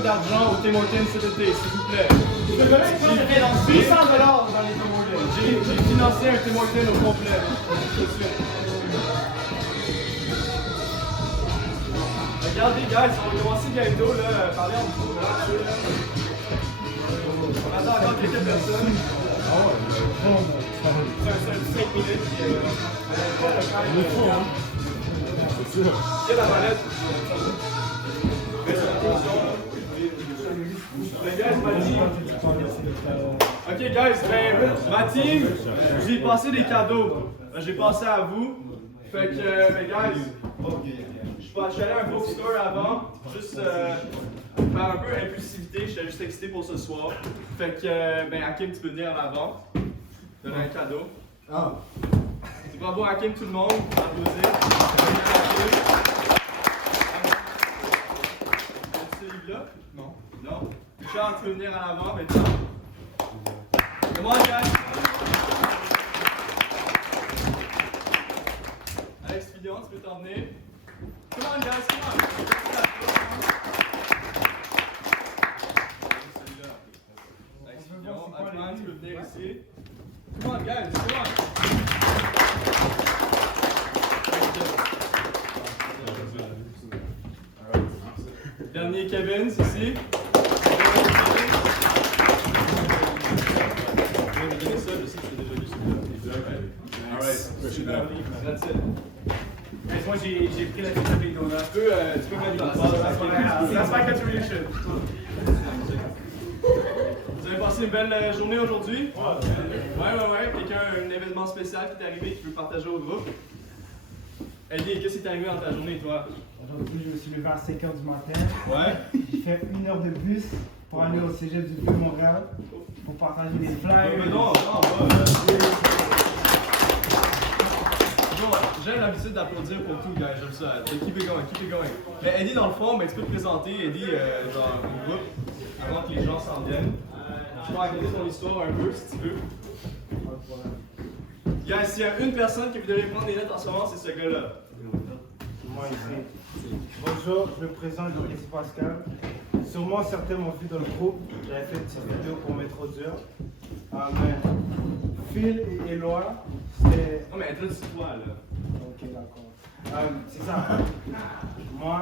peu d'argent au Tim Hortons cet été, s'il vous plaît. J'ai financé 800 $ dans les Tim Hortons. J'ai financé un Tim Hortons au complet. Regardez, guys, on va commencer bientôt, là, parler en dessous, là. On attend encore quelques personnes. Ah ouais, c'est un 5 minutes. Tiens la manette. Les gars, ma team. Ok, guys, ma team, j'ai passé des cadeaux. J'ai pensé à vous. Fait que, mais guys, je suis allé à un bookstore avant, juste par un peu impulsivité, j'étais juste excité pour ce soir. Fait que, Hakim, tu peux venir en avant, donner un cadeau. Ah! Bravo Hakim, tout le monde, applaudissez. Ce livre-là? Non. Non? Charles, tu peux venir en avant maintenant. Come on, guys! Alex Fillon, tu peux t'emmener. Come on, guys, come on! Alex Fillon, Atman, tu peux venir ici. Come on, guys, come on! Dernier Kevin, ici. That's it. Moi j'ai pris la petite vidéo là. Tu peux mettre dans le bas. That's my contribution. Vous avez passé une belle journée aujourd'hui? Ouais. Quelqu'un, un événement spécial qui est arrivé qui veut partager au groupe? Eddie, qu'est-ce qui t'est arrivé dans ta journée, toi? Aujourd'hui, je me suis levé à 5 h du matin. Ouais. J'ai fait 1 heure de bus pour aller au cégep du Vieux-Montréal pour partager des flyers. Non. J'ai l'habitude d'applaudir pour tout, gars. J'aime ça. Keep it going. Mais Eddie, dans le fond, tu peux te présenter, Eddie, dans le groupe, avant que les gens s'en viennent. Tu peux raconter ton histoire un peu, si tu veux. Guys, s'il y a une personne qui vous devrait prendre des notes en ce moment, c'est ce gars-là. Moi ici. Bonjour, je me présente, Louis Pascal. Sûrement certains m'ont vu dans le groupe. J'avais fait une petite vidéo pour m'introduire. Mais Phil et Eloi, c'est. Non, mais introduis-toi là. Ok, d'accord. C'est ça. Moi,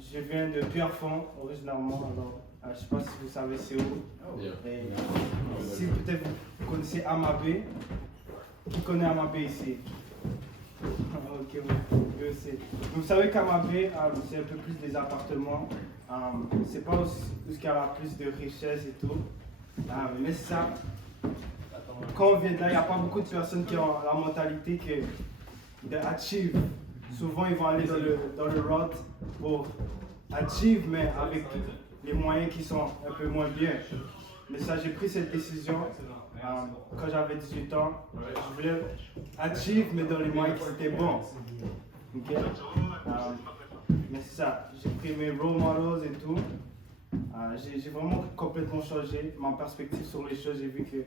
je viens de Pierrefonds, originairement. Alors, je ne sais pas si vous savez c'est où. Et, si peut-être vous connaissez Amabé. Qui connaît Amabé ici? Ok, oui, c'est. Vous savez qu'Amabé, c'est un peu plus des appartements. C'est pas où il y a plus de richesse et tout. Mais ça, quand on vient de là, il n'y a pas beaucoup de personnes qui ont la mentalité de achieve. Souvent, ils vont aller dans le road pour achieve, mais avec les moyens qui sont un peu moins bien. Mais ça, j'ai pris cette décision quand j'avais 18 ans. Je voulais achieve, mais dans les moyens qui étaient bons. Okay? Mais c'est ça, j'ai pris mes role models et tout. J'ai vraiment complètement changé ma perspective sur les choses. J'ai vu que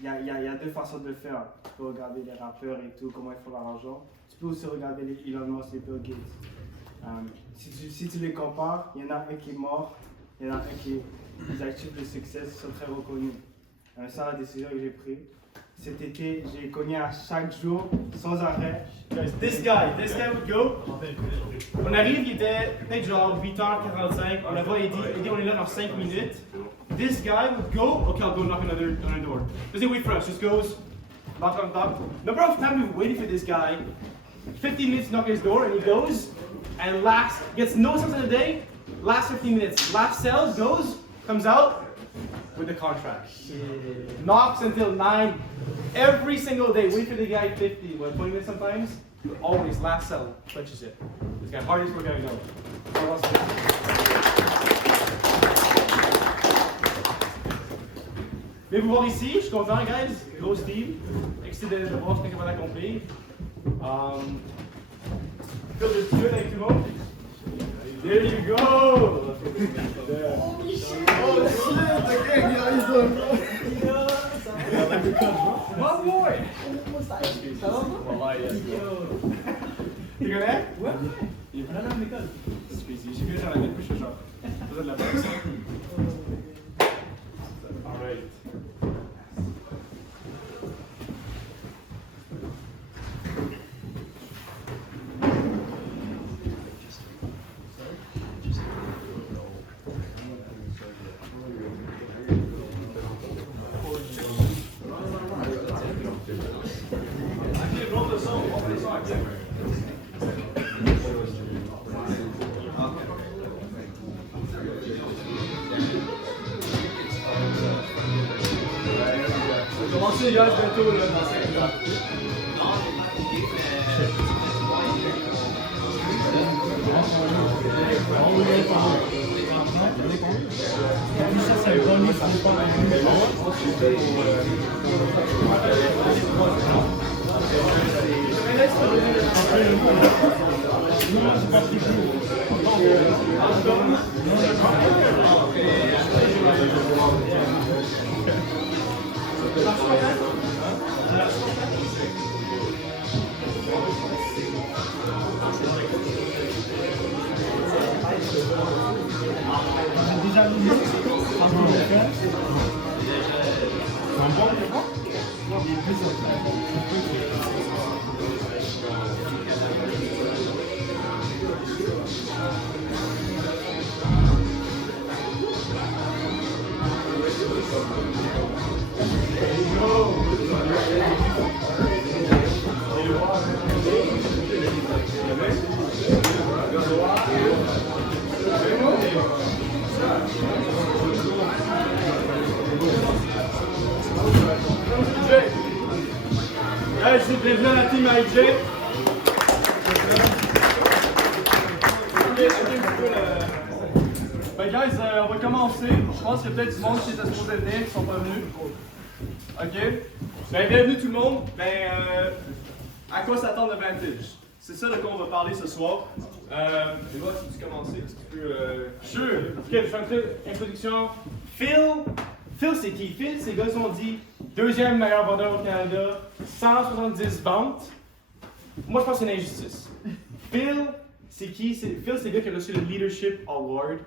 il y a deux façons de le faire. Tu peux regarder les rappeurs et tout, comment ils font leur argent. Tu peux aussi regarder les Elon Musk, les Bill Gates. Si tu les compares, il y en a un qui est mort, il y en a un qui active le succès, ils sont très reconnus. C'est ça la décision que j'ai prise. Cet été, j'ai cogné à chaque jour, sans arrêt. This guy would go. On arrive, il était peut-être genre 8h45. On a pas Eddie, on est là dans 5 minutes. This guy would go. Okay, I'll go knock on another door. Doesn't wait for us, just goes. Knock on top. Number of times we've waited for this guy. 15 minutes to knock on his door, and he goes. And gets no sales in a day. Last 15 minutes. Last sales, goes, comes out with the contract. Knocks until 9 every single day. Wait for the guy 20 minutes sometimes. Always last sell, touches it. This guy, hardest work I know. Mais vous voir ici, je suis content, guys. Grosse team. Excité de voir ce qu'on est capable d'accomplir. Feel this good avec tout le monde. There you go! Holy shit! Oh shit! The gang, he's on. My boy! Ça va? Wallah, yes. Tu connais? Ouais. Il est vraiment à l'école. J'ai vu dans la besoin de la boxe. Alright. On va commencer, guys, bientôt là, dans 5 minutes. Guys, c'est bienvenue à la team IJ. Ben guys, on va commencer. Je pense qu'il y a peut-être du monde qui était supposé venir, qui sont pas venus. Ok? Ben bienvenue tout le monde. Ben à quoi s'attendre de Vantage? C'est ça de quoi on va parler ce soir. Je vois si tu commences, est-ce que tu peux... Sure. Ok, je fais une petite introduction. Phil c'est qui? Phil, ces gars ont dit deuxième meilleur vendeur au Canada, 170 ventes. Moi, je pense que c'est une injustice. Phil, c'est qui? Phil, c'est le gars qui a reçu le Leadership Award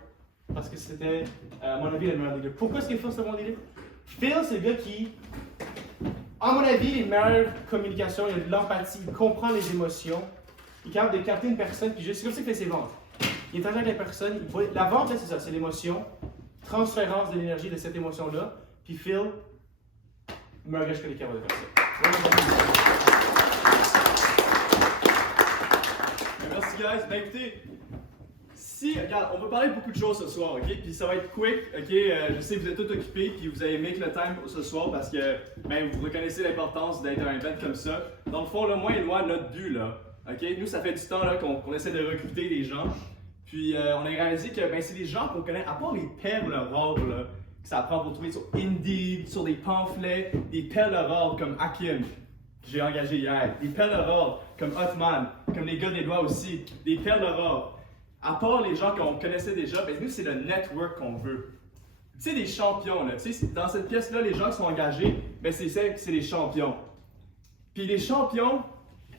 parce que c'était, à mon avis, le meilleur leader. Pourquoi est-ce que Phil, c'est mon leader? Phil, c'est le gars qui, à mon avis, il a une meilleure communication, il a de l'empathie, il comprend les émotions, il est capable de capter une personne, puis c'est comme ça qu'il fait ses ventes. Il est avec la personne, la vente, là, c'est ça, c'est l'émotion, transférence de l'énergie de cette émotion-là, puis Phil, meilleur gars que les capables de faire ça. Merci guys. Ben écoutez, regarde, on va parler de beaucoup de choses ce soir, ok? Puis ça va être quick, ok? Je sais que vous êtes tous occupés, puis vous allez make le time ce soir parce que ben, vous reconnaissez l'importance d'être un event comme ça. Dans le fond, là, moi et moi, notre but, là, ok? Nous, ça fait du temps là, qu'on essaie de recruter des gens. Puis on a réalisé que ben, c'est des gens qu'on connaît, à part les perles rares, là, que ça prend pour trouver sur Indeed, sur des pamphlets, des perles rares comme Hakim, que j'ai engagé hier, des perles rares comme Hotman, comme les gars des doigts aussi, des perles rares. À part les gens qu'on connaissait déjà, ben nous c'est le network qu'on veut. Tu sais, des champions, là, tu sais, dans cette pièce-là, les gens qui sont engagés, ben c'est les champions. Puis les champions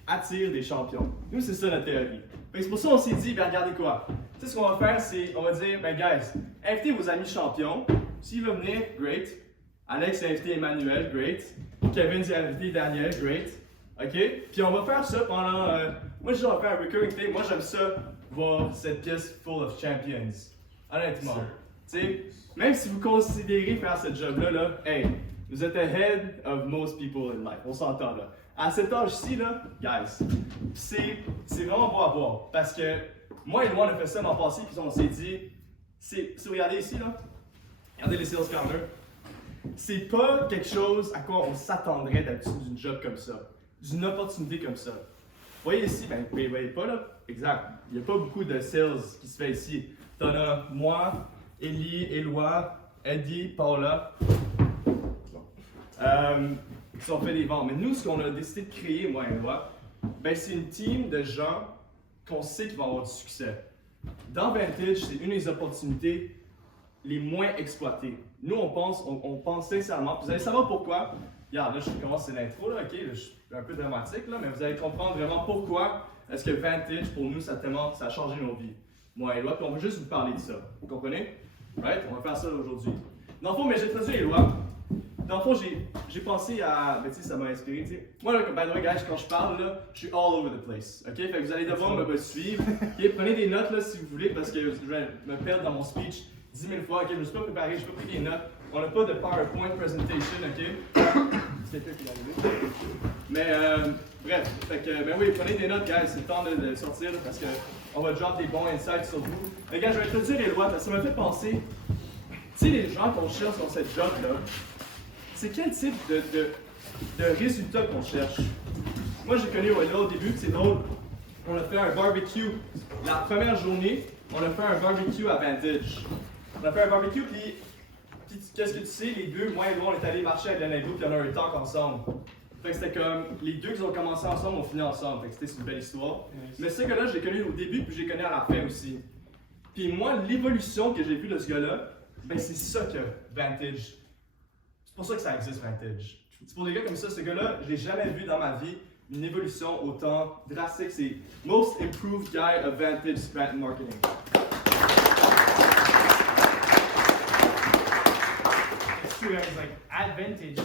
attirent des champions. Nous, c'est ça la théorie. C'est pour ça qu'on s'est dit, ben regardez quoi. Tu sais, ce qu'on va faire, c'est, on va dire, ben guys, invitez vos amis champions. S'il veut venir, great. Alex a invité Emmanuel, great. Kevin a invité Daniel, great. Ok? Puis on va faire ça pendant. Moi, je vais faire un recurring thing. Moi, j'aime ça, voir cette pièce full of champions. Honnêtement. Tu sais, même si vous considérez faire ce job-là, là, hey, vous êtes ahead of most people in life. On s'entend là. À cet âge-ci, là, guys, c'est vraiment beau à voir. Parce que moi et moi, on a fait ça l'an passé, puis on s'est dit, si vous regardez ici, là, regardez les sales corner, c'est pas quelque chose à quoi on s'attendrait d'habitude d'une job comme ça, d'une opportunité comme ça. Vous voyez ici, ben, vous ne voyez pas là, exact, il n'y a pas beaucoup de sales qui se fait ici. T'en as moi, Élie, Éloi, Eddie, Paula, qui ont fait des ventes. Mais nous, ce qu'on a décidé de créer, moi et moi, ben, c'est une team de gens qu'on sait qu'ils vont avoir du succès. Dans Vantage, c'est une des opportunités les moins exploitées. Nous, on pense sincèrement, vous allez savoir pourquoi. Regarde, là, je commence l'intro, là, ok, là, je suis un peu dramatique, là, mais vous allez comprendre vraiment pourquoi est-ce que Vantage, pour nous, ça a changé nos vies. moi et Éloi, puis on va juste vous parler de ça. Vous comprenez? Right? On va faire ça aujourd'hui. Dans le fond, mais j'ai traduit Éloi. Dans le fond, j'ai pensé à. Ben, tu sais, ça m'a inspiré, tu sais. Moi, là, by the way, guys, quand je parle, là, je suis all over the place. OK? Fait que vous allez devoir me suivre. OK? Prenez des notes, là, si vous voulez, parce que je vais me perdre dans mon speech 10 000 fois. OK? Je ne me suis pas préparé, je n'ai pas pris des notes. On n'a pas de PowerPoint presentation, OK? C'est quelqu'un qui est arrivé. Mais, bref. Fait que, ben oui, prenez des notes, guys. C'est le temps de sortir, là, parce qu'on va drop des bons insights sur vous. Mais, gars, je vais introduire Éloi, parce que ça m'a fait penser. Tu sais, les gens qu'on cherche dans cette job-là, c'est quel type de résultat qu'on cherche? Moi, j'ai connu Willa au début, c'est drôle. On a fait un barbecue. La première journée, on a fait un barbecue à Vantage. On a fait un barbecue, puis qu'est-ce que tu sais, les deux, moi et moi, on est allés marcher avec Leonardo, puis on a eu un talk ensemble. Fait que c'était comme, les deux qui ont commencé ensemble ont fini ensemble. Fait que c'était une belle histoire. Mais ce gars-là, je l'ai connu au début, puis je l'ai connu à la fin aussi. Puis moi, l'évolution que j'ai vue de ce gars-là, ben c'est ça que Vantage. C'est pour ça que ça existe, Vantage. C'est pour des gars comme ça, ce gars-là, je l'ai jamais vu dans ma vie une évolution autant drastique. C'est Most Improved Guy of Vantage Scranton Marketing. It's true, guys. Like, at Vantage,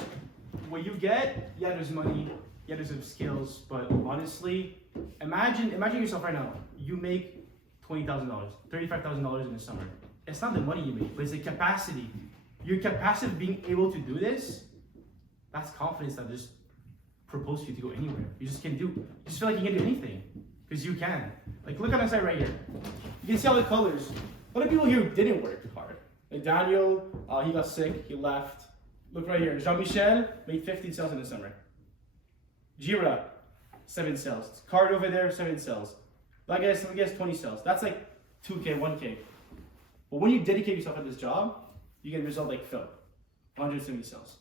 what you get, yeah, there's money, yeah, there's some skills, but honestly, imagine yourself right now. You make $20,000, $35,000 in the summer. It's not the money you make, but it's the capacity. Your capacity of being able to do this, that's confidence that just propels you to go anywhere. You just can do, you just feel like you can do anything, because you can. Like, look on the side right here. You can see all the colors. A lot of people here didn't work hard. Like Daniel, he got sick, he left. Look right here. Jean-Michel made 15 sales in the summer. Gira, 7 sales. Card over there, 7 sales. I guess 20 sales. That's like 2K, 1K. But when you dedicate yourself at this job, you get a result like Phil, 170 sales.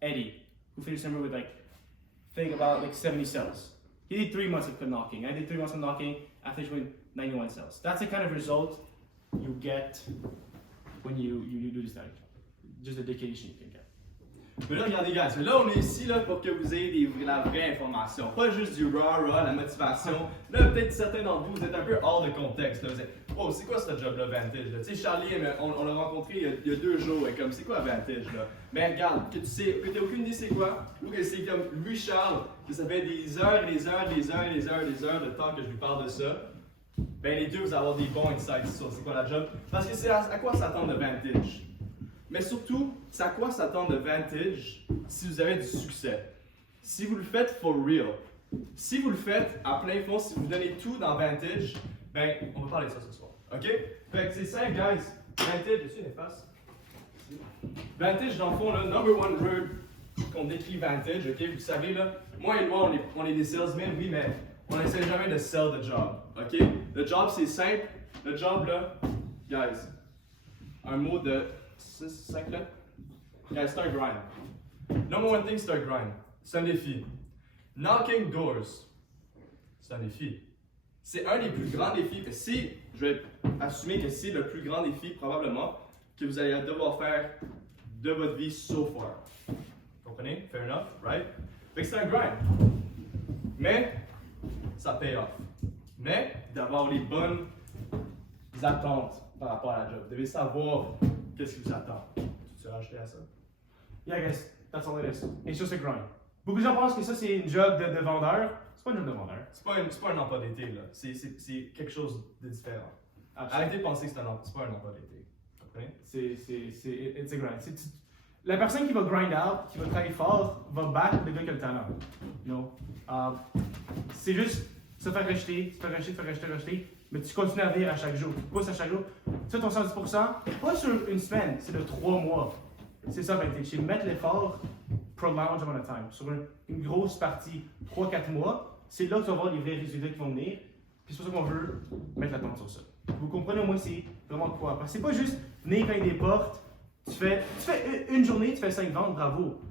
Eddie, who finished summer with think about 70 sales. He did 3 months of knocking. I did 3 months of knocking. I finished with 91 sales. That's the kind of result you get when you do this, just the dedication you can get. Mais là, regardez, guys, là, on est ici là, pour que vous ayez la vraie information. Pas juste du rah-rah, la motivation. Là, peut-être certains d'entre vous, vous êtes un peu hors de contexte. Là. Vous êtes, oh, c'est quoi ce job-là, Vantage? Tu sais, Charlie, on l'a rencontré il y a 2 jours. Et comme, c'est quoi Vantage? Là? Mais regarde, que tu n'as aucune idée c'est quoi? Ou que c'est comme lui, Charles, que ça fait des heures de temps que je lui parle de ça. Ben, les deux, vous allez avoir des bons insights sur c'est quoi la job. Parce que c'est à quoi s'attendre de Vantage. Mais surtout, c'est à quoi s'attendre de Vantage si vous avez du succès. Si vous le faites for real. Si vous le faites à plein fond, si vous donnez tout dans Vantage, ben, on va parler de ça ce soir. OK? Fait que c'est simple, guys. Vantage, dessus, efface. Vantage, dans le fond, là, number one word qu'on décrit Vantage, OK? Vous savez, là, moi et moi, on est des salesmen, oui, mais on n'essaie jamais de sell the job. OK? Le job, c'est simple. Le job, là, guys, un mot de 5 là. Guys, c'est un grind. Number one thing, c'est un grind. C'est un défi. Knocking doors, c'est un défi. C'est un des plus grands défis. Si, je vais assumer que c'est le plus grand défi, probablement, que vous allez devoir faire de votre vie so far. Vous comprenez? Fair enough, right? Fait que c'est un grind. Mais, ça paye off. Mais, d'avoir les bonnes attentes par rapport à la job. Vous devez savoir qu'est-ce qui vous attend. Tu as rajouté à ça? Yeah, guys, that's all it is. It's just a grind. Beaucoup de gens pensent que ça, c'est une job de vendeur. C'est pas une job de vendeur. C'est pas un emploi d'été, là. C'est quelque chose de différent. Arrêtez de penser que c'est pas un emploi d'été. Okay? It's a grind. La personne qui va grind out, qui va travailler fort, va battre le gars qui a le talent. You know? C'est juste se faire rejeter, mais tu continues à venir à chaque jour. Tu pousses à chaque jour. Tu fais ton 110%, pas sur une semaine, c'est de 3 mois. C'est ça, c'est mettre l'effort prolonged amount of time. Sur une grosse partie, 3-4 mois, c'est là que tu vas voir les vrais résultats qui vont venir. Puis c'est pour ça qu'on veut mettre l'attente sur ça. Vous comprenez au moins c'est vraiment quoi. Parce que c'est pas juste venir cogner des portes, tu fais une journée, tu fais 5 ventes, bravo.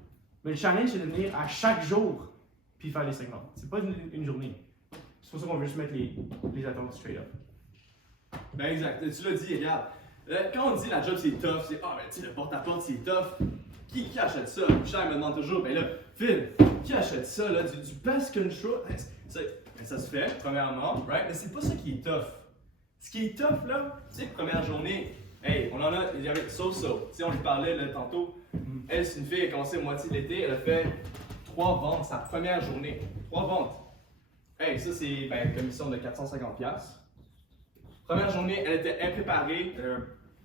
Mais le challenge, c'est de venir à chaque jour, puis faire les 5 ventes. C'est pas une journée. C'est pour ça qu'on veut juste mettre les attentes straight up. Ben exact, tu l'as dit, regarde. Quand on dit la job c'est tough, c'est ben tu sais, le porte-à-porte c'est tough. Qui achète ça? Cher me demande toujours, ben là, Phil, qui achète ça là? Du pest control? Ça se fait, premièrement, right? Mais c'est pas ça qui est tough. Ce qui est tough là, tu sais, première journée, hey, on en a, il y avait So-So, tu sais, on lui parlait là, tantôt. Elle, c'est une fille, elle a commencé à moitié de l'été, elle a fait 3 ventes sa première journée. 3 ventes. Hey, ça c'est une commission de 450$. Première journée, elle était impréparée, elle a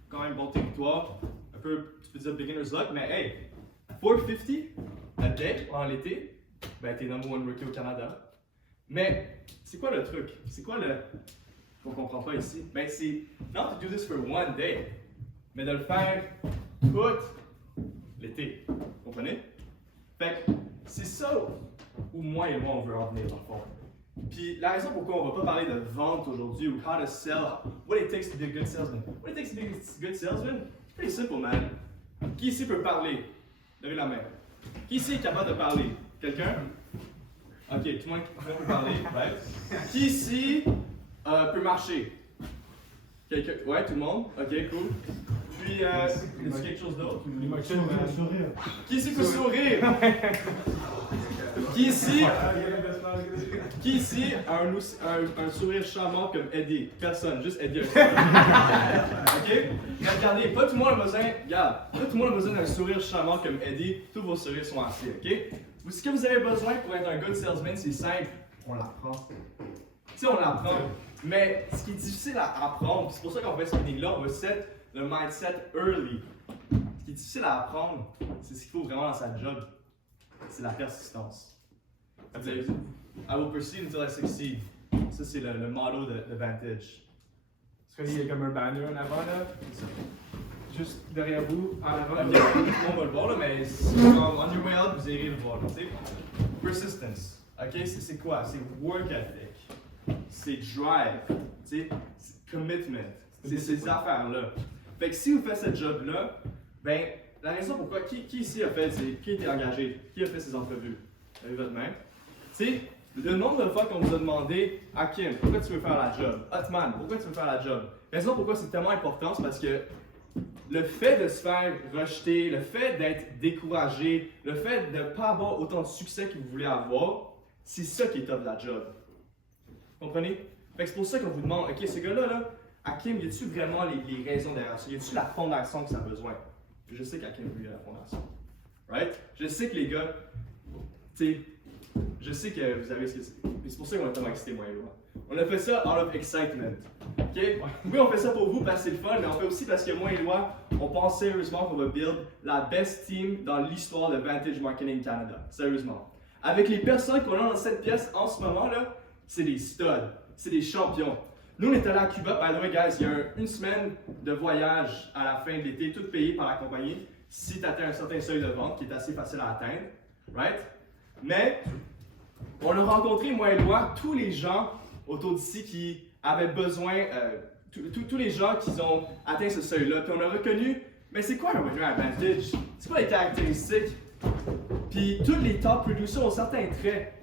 quand même bon territoire, un peu, tu peux dire beginner's luck, mais hey, 450 a day en l'été, ben t'es number one rookie au Canada. Mais c'est quoi le truc? C'est quoi le qu'on comprend pas ici? Ben c'est not to do this for one day, mais de le faire tout l'été. Vous comprenez? Fait que c'est ça où moi et moi on veut en venir dans le fond. Puis la raison pourquoi on va pas parler de vente aujourd'hui ou how to sell, what it takes to be a good salesman. What it takes to be a good salesman, c'est pretty simple, man. Qui ici peut parler? Levez la main. Qui ici est capable de parler? Quelqu'un? Ok, tout le monde peut parler. Right? Qui ici peut marcher? Quelqu'un? Ouais, tout le monde? Ok, cool. Puis, est-ce quelque chose d'autre? Qui ici peut sourire? Qui ici a un sourire charmant comme Eddie? Personne, juste Eddie. Ok? Regardez, pas tout le monde a besoin, regarde, pas tout le monde a besoin d'un sourire charmant comme Eddie, tous vos sourires sont assez, ok? Ce que vous avez besoin pour être un good salesman, c'est simple, on l'apprend. Tu sais, on l'apprend, mais ce qui est difficile à apprendre, c'est pour ça qu'on fait ce meeting-là, on va set le mindset early. Ce qui est difficile à apprendre, c'est ce qu'il faut vraiment dans sa job, c'est la persistance. Vous avez vu? I will proceed until I succeed. Ça, c'est le motto de Vantage. Est-ce qu'il y a comme un banner en avant là? Juste derrière vous, en avant. Okay, on va le voir là, mais on your way out, vous irez le voir. Persistence. Ok, c'est quoi? C'est work ethic. C'est drive. C'est commitment. C'est ces affaires-là. Fait que si vous faites ce job-là, ben, la raison pourquoi, qui ici a fait, qui a été engagé? Qui a fait ces entrevues? Levez votre main. Tu sais, le nombre de fois qu'on vous a demandé, Hakim, pourquoi tu veux faire la job? Hotman, pourquoi tu veux faire la job? La raison pourquoi c'est tellement important, c'est parce que le fait de se faire rejeter, le fait d'être découragé, le fait de ne pas avoir autant de succès que vous voulez avoir, c'est ça qui est top de la job. Vous comprenez? Fait que c'est pour ça qu'on vous demande, ok, ce gars-là, là, Hakim, y a-tu vraiment les raisons derrière ça? Y a-tu la fondation que ça a besoin? Je sais qu'Hakim lui a la fondation. Right? Je sais que les gars, tu sais, je sais que vous avez ce que c'est. C'est pour ça qu'on est tellement excité, moi et moi. On a fait ça out of excitement. Ok? Oui, on fait ça pour vous parce que c'est le fun, mais on fait aussi parce que moi et moi, on pense sérieusement qu'on va build la best team dans l'histoire de Vantage Marketing Canada. Sérieusement. Avec les personnes qu'on a dans cette pièce en ce moment là, c'est des studs, c'est des champions. Nous, on est allé à Cuba, by the way, guys, il y a une semaine de voyage à la fin de l'été, tout payé par la compagnie, si tu atteins un certain seuil de vente qui est assez facile à atteindre. Right? Mais on a rencontré, moi et moi, tous les gens autour d'ici qui avaient besoin, tous les gens qui ont atteint ce seuil-là. Puis on a reconnu, mais c'est quoi un winner advantage? C'est quoi les caractéristiques? Puis tous les top producers ont certains traits.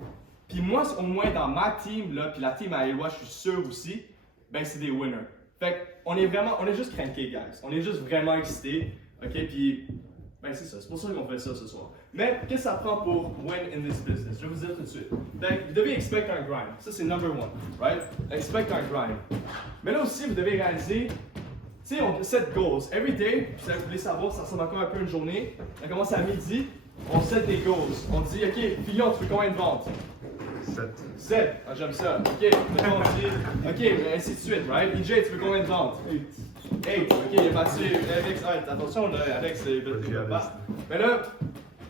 Puis moi, au moins dans ma team, là, puis la team à Eloi, je suis sûr aussi, ben c'est des winners. Fait qu'on est vraiment, on est juste craqués, guys. On est juste vraiment excités. Ok, puis ben c'est ça, c'est pour ça qu'on fait ça ce soir. Mais qu'est-ce que ça prend pour win in this business? Je vais vous dire tout de suite. Donc, vous devez expect un grind. Ça, c'est number one, right? Expect un grind. Mais là aussi, vous devez réaliser, tu sais, on set goals. Every day, si vous voulez savoir, ça ressemble encore un peu à une journée. On commence à midi, on set des goals. On dit, OK, Fillon, tu veux combien de ventes? 7. Ah, j'aime ça. OK, maintenant on dit, OK, ainsi de suite, right? EJ, tu veux combien de ventes? 8. OK, il est battu. Alex, attention, là, Alex, il va pas. Mais là,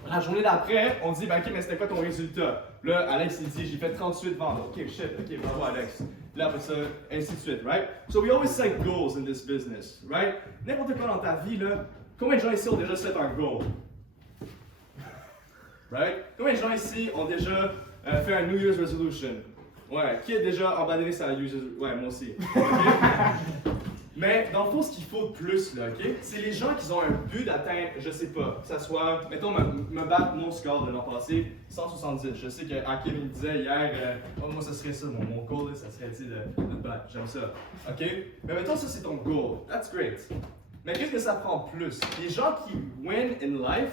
la journée d'après, on dit, ben, OK, mais c'était quoi ton résultat? Là, Alex, il dit, j'ai fait 38 ventes. OK, shit, OK, bravo, Alex. Là, après ça, ainsi de suite, right? So, we always set goals in this business, right? N'importe quoi dans ta vie, là, combien de gens ici ont déjà set un goal? Right? Combien de gens ici ont déjà fait un New Year's Resolution? Ouais, qui a déjà emballé sa New Year's Resolution? Ouais, moi aussi. Okay? Mais dans le fond, ce qu'il faut de plus, là, ok? C'est les gens qui ont un but d'atteindre, je sais pas, que ça soit, mettons, me battre mon score de l'an passé, 170. Je sais que Hakim me disait hier, oh, moi, ça serait ça, mon goal, là, ça serait de battre. J'aime ça. Ok? Mais mettons, ça, c'est ton goal. That's great. Mais qu'est-ce que ça prend plus? Les gens qui win in life,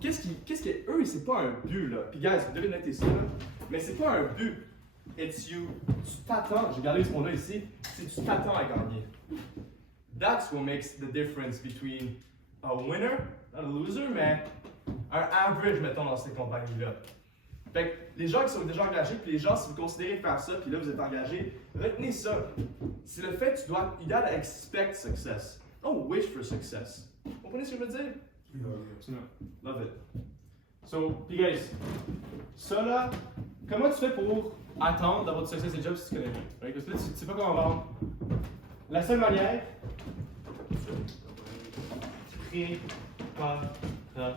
qu'est-ce que eux, c'est pas un but, là. Puis, guys, vous devez noter ça, là. Mais c'est pas un but. it's you. Tu t'attends, j'ai gardé ce mot-là ici, c'est tu t'attends à gagner. That's what makes the difference between a winner, not a loser, mais un average, mettons, dans cette compagnie-là. Fait que les gens qui sont déjà engagés, puis les gens, si vous considérez faire ça, puis là vous êtes engagés, retenez ça. C'est le fait que you gotta expect success. Don't wish for success. Vous comprenez ce que je veux dire? Love it. So, puis guys, ça là, comment tu fais pour attendre d'avoir du succès des jobs si tu connais rien? Right? Parce que là, tu sais pas comment vendre. La seule manière, préparation.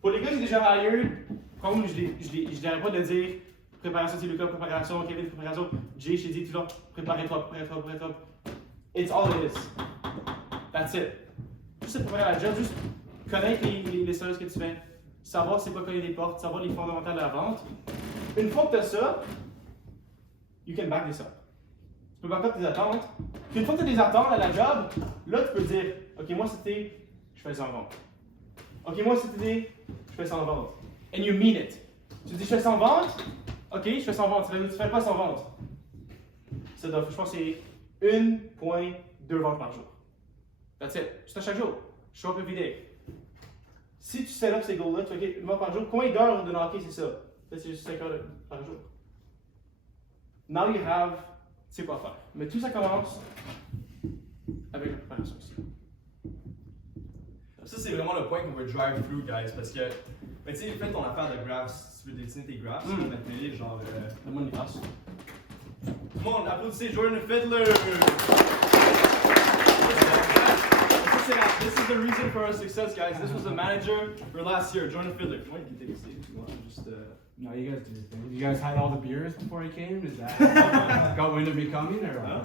Pour les gars qui sont déjà hired, comme je n'arrête pas de dire préparation, c'est Lucas, préparation, Kevin, préparation, Jay, je t'ai dit tout là, préparez-toi. It's all it is. That's it. Juste se préparer à la job, juste connaître les services que tu fais, savoir c'est quoi cogner des portes, savoir les fondamentales de la vente. Une fois que tu as ça, you can back this up. Tu peux back up tes attentes. Puis une fois que tu as des attentes à la job, là tu peux dire, ok, moi c'était, je fais ça en vente. Ok, moi c'était, je fais ça en vente. And you mean it. Tu dis, je fais ça en vente, ok, je fais ça en vente. Tu fais pas ça en vente. Ça doit, je pense que c'est 1,2 ventes par jour. That's it. Juste à chaque jour. Show up every day. Si tu set up ces goals-là, tu fais une vente par jour, combien d'heures de hockey c'est ça? C'est juste 5 heures par jour. Now you have, tu sais quoi faire. Mais tout ça commence avec la préparation aussi. Ça, c'est vraiment le point qu'on veut drive through, guys, parce que, mais tu sais, fais ton affaire de graphs, si tu veux dessiner tes graphs, tu peux mettre les genre. Donne-moi une grâce. Tout le monde, applaudissez Jordan Fiddler! This is the reason for our success, guys. This was the manager for last year, Jordan Fiddler. Why you can take a seat if you want? Just No, you guys do your thing. You guys had all the beers before he came? Is that got wind of me coming or Huh?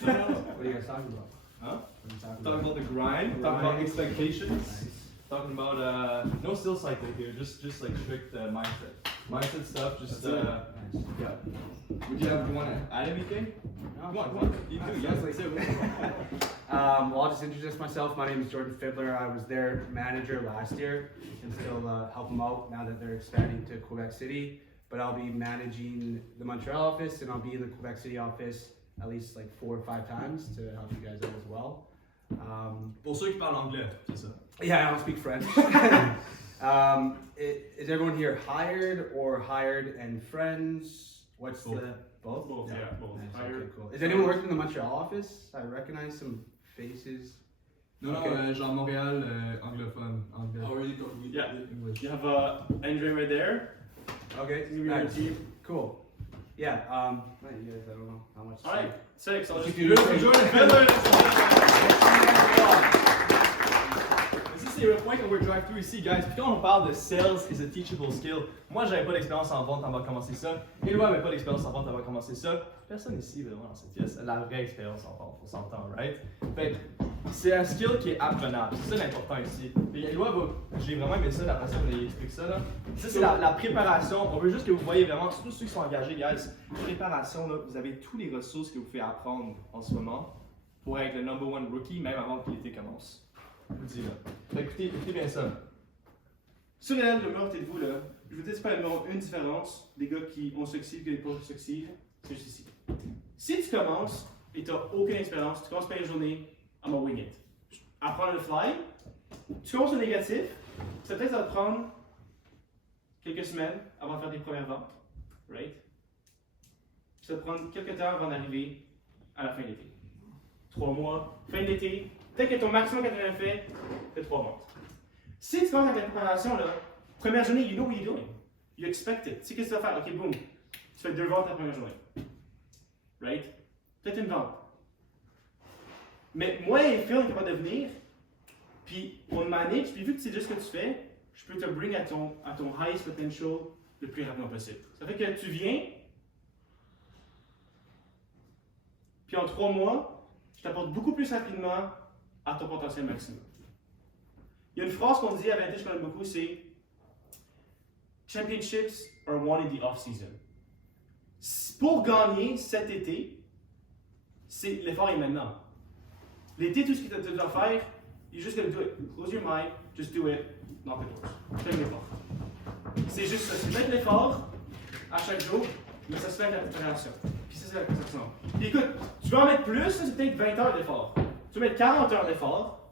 what? What are you guys talking about? Huh? What are you talking Talking about? about the grind, talking about Grind. expectations, Nice. talking about no still cycle here, just like strict mindset stuff. Just Nice. yeah. Would you want to add anything? No, Come on. You do. Yes, like Well, I'll just introduce myself. My name is Jordan Fiddler. I was their manager last year and still help them out now that they're expanding to Quebec City. But I'll be managing the Montreal office and I'll be in the Quebec City office at least like 4 or 5 times to help you guys out as well. Pour ceux qui parlent anglais, c'est ça. Yeah, I don't speak French. Is everyone here hired or hired and friends? What's Both. the both? Both, yeah, both. Nice, Hired. okay, cool. Is anyone working in the Montreal office? I recognize some faces. Non, Okay. non, genre Montréal, anglophone, anglais. Already got we Yeah. English. You have Andre right there. Okay, He's gonna be on nice. your team. Cool. Yeah. Well, you guys, I don't know how much. to Alright, say. 6. I'll just You can do Jordan it. Fiddler! Ça, c'est le point qu'on veut drive through ici, guys. Puis quand on parle de sales is a teachable skill, moi j'avais pas d'expérience en vente avant de commencer ça. Éloi avait pas d'expérience en vente avant de commencer ça. Personne ici vraiment dans cette pièce a la vraie expérience en vente, on s'entend, right? Fait que c'est un skill qui est apprenable, c'est ça l'important ici. Et Éloi j'ai vraiment aimé ça, la façon dont il explique ça là. Ça c'est la préparation, on veut juste que vous voyez vraiment, surtout ceux qui sont engagés, guys. Préparation là, vous avez tous les ressources que vous pouvez apprendre en ce moment pour être le number one rookie, même avant que l'été commence. Je vous dis là. Fait que écoutez bien ça. Sur le numéro de vous, là, je vous dis c'est pas le numéro une différence des gars qui ont succès et qui n'ont pas succès, c'est juste ici. Si tu commences et tu n'as aucune expérience, tu commences pas une journée, I'm gonna wing it. Apprendre le fly, tu commences au négatif, ça peut-être ça va te prendre quelques semaines avant de faire tes premières ventes, right? Ça va te prendre quelques temps avant d'arriver à la fin de l'été. 3 mois, fin de l'été, peut-être que ton maximum que tu as fait, c'est 3 ventes. Si tu commences avec la préparation, là, première journée, you know what you're doing. You expect it. Tu sais qu'est-ce que tu vas faire? Ok, boom. Tu fais 2 ventes la première journée. Right? Peut-être une vente. Mais moi et Phil, on est capable de venir, puis on manage, puis vu que c'est juste ce que tu fais, je peux te bring à ton highest potential le plus rapidement possible. Ça fait que tu viens, puis en 3 mois, je t'apporte beaucoup plus rapidement à ton potentiel maximum. Il y a une phrase qu'on dit à Vantage qu'on aime beaucoup, c'est Championships are won in the off-season. Pour gagner cet été, l'effort est maintenant. L'été, tout ce que tu dois faire, you just gotta do it. Close your mind, just do it, knock the doors. Fais l'effort. C'est juste ça, c'est mettre l'effort à chaque jour, mais ça se fait avec la préparation. Puis ça, c'est la concentration. Puis écoute, tu veux en mettre plus, ça, c'est peut-être 20 heures d'effort. Tu veux mettre 40 heures d'effort.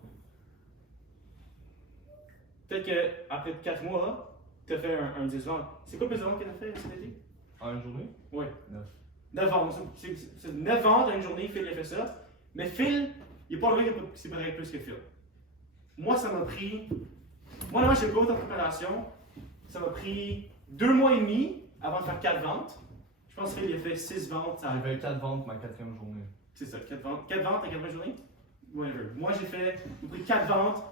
Peut-être qu'après 4 mois, tu as fait un 10 ventes. C'est quoi le plus de ventes que tu as fait cet été? En une journée? Oui. 9. 9 ventes. C'est 9 ventes en une journée, Phil a fait ça. Mais Phil, il n'est pas le mec qui s'est préparé plus que Phil. Moi, ça m'a pris. Moi, normalement, j'ai pas autant de préparation. Ça m'a pris 2 mois et demi avant de faire 4 ventes. Je pense que Phil, il a fait 6 ventes. J'ai fait 4 ventes ma 4e journée. C'est ça, 4 ventes. 4 ventes en 4 journées? Whatever. Moi, j'ai pris 4 ventes.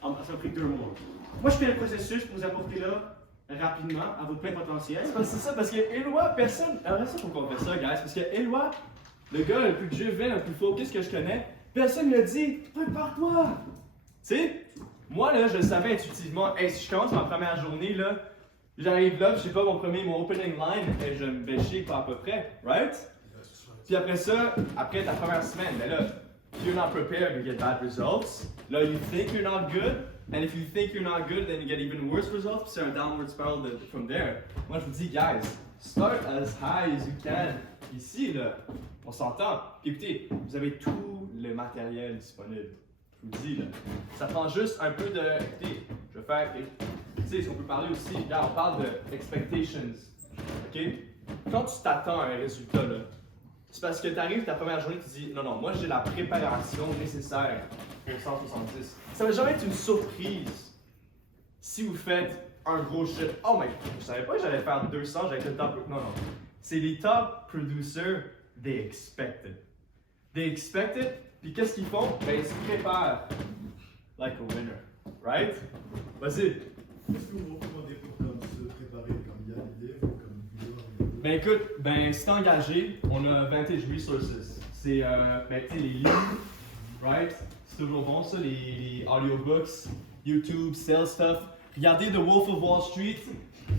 Ça m'a pris 2 mois. Moi, je fais le processus pour vous apporter là rapidement à votre plein potentiel. C'est ça, parce que Éloi, personne. Alors, ça, faut qu'on fasse ça, guys. Parce que Éloi, le gars le plus driven, le plus focus que je connais, personne ne lui a dit prépare-toi. Tu sais, moi, là, je le savais intuitivement. Hey, si je commence ma première journée, là, j'arrive là, je sais pas, mon opening line, et je me vais chier pas à peu près, right? Puis après ça, après ta première semaine, ben là, you're not prepared to get bad results. Là, you think you're not good. And if you think you're not good, then you get even worse results. Puis c'est un downward spiral from there. Moi, je vous dis, guys, start as high as you can. Ici, là, on s'entend. Puis écoutez, vous avez tout le matériel disponible. Je vous dis, là. Ça prend juste un peu de. Écoutez, je vais faire. Tu sais, si on peut parler aussi, là, on parle de expectations. OK? Quand tu t'attends à un résultat, là, c'est parce que tu arrives ta première journée, tu dis, non, moi, j'ai la préparation nécessaire pour 170. Ça va jamais être une surprise si vous faites un gros shit. Oh my god, je savais pas que j'allais faire 200, j'avais le top. Non. C'est les top producers, they expect it. They expect it, puis qu'est-ce qu'ils font? Ben, ils se préparent like a winner, right? Vas-y. Qu'est-ce que vous recommandez pour comme se préparer comme il y a l'idée ou comme vouloir Ben écoute, si t'es engagé, on a Vantage Resources. C'est, ben tu sais, les livres, right? C'est toujours bon ça, les audiobooks, YouTube, sales stuff. Regardez The Wolf of Wall Street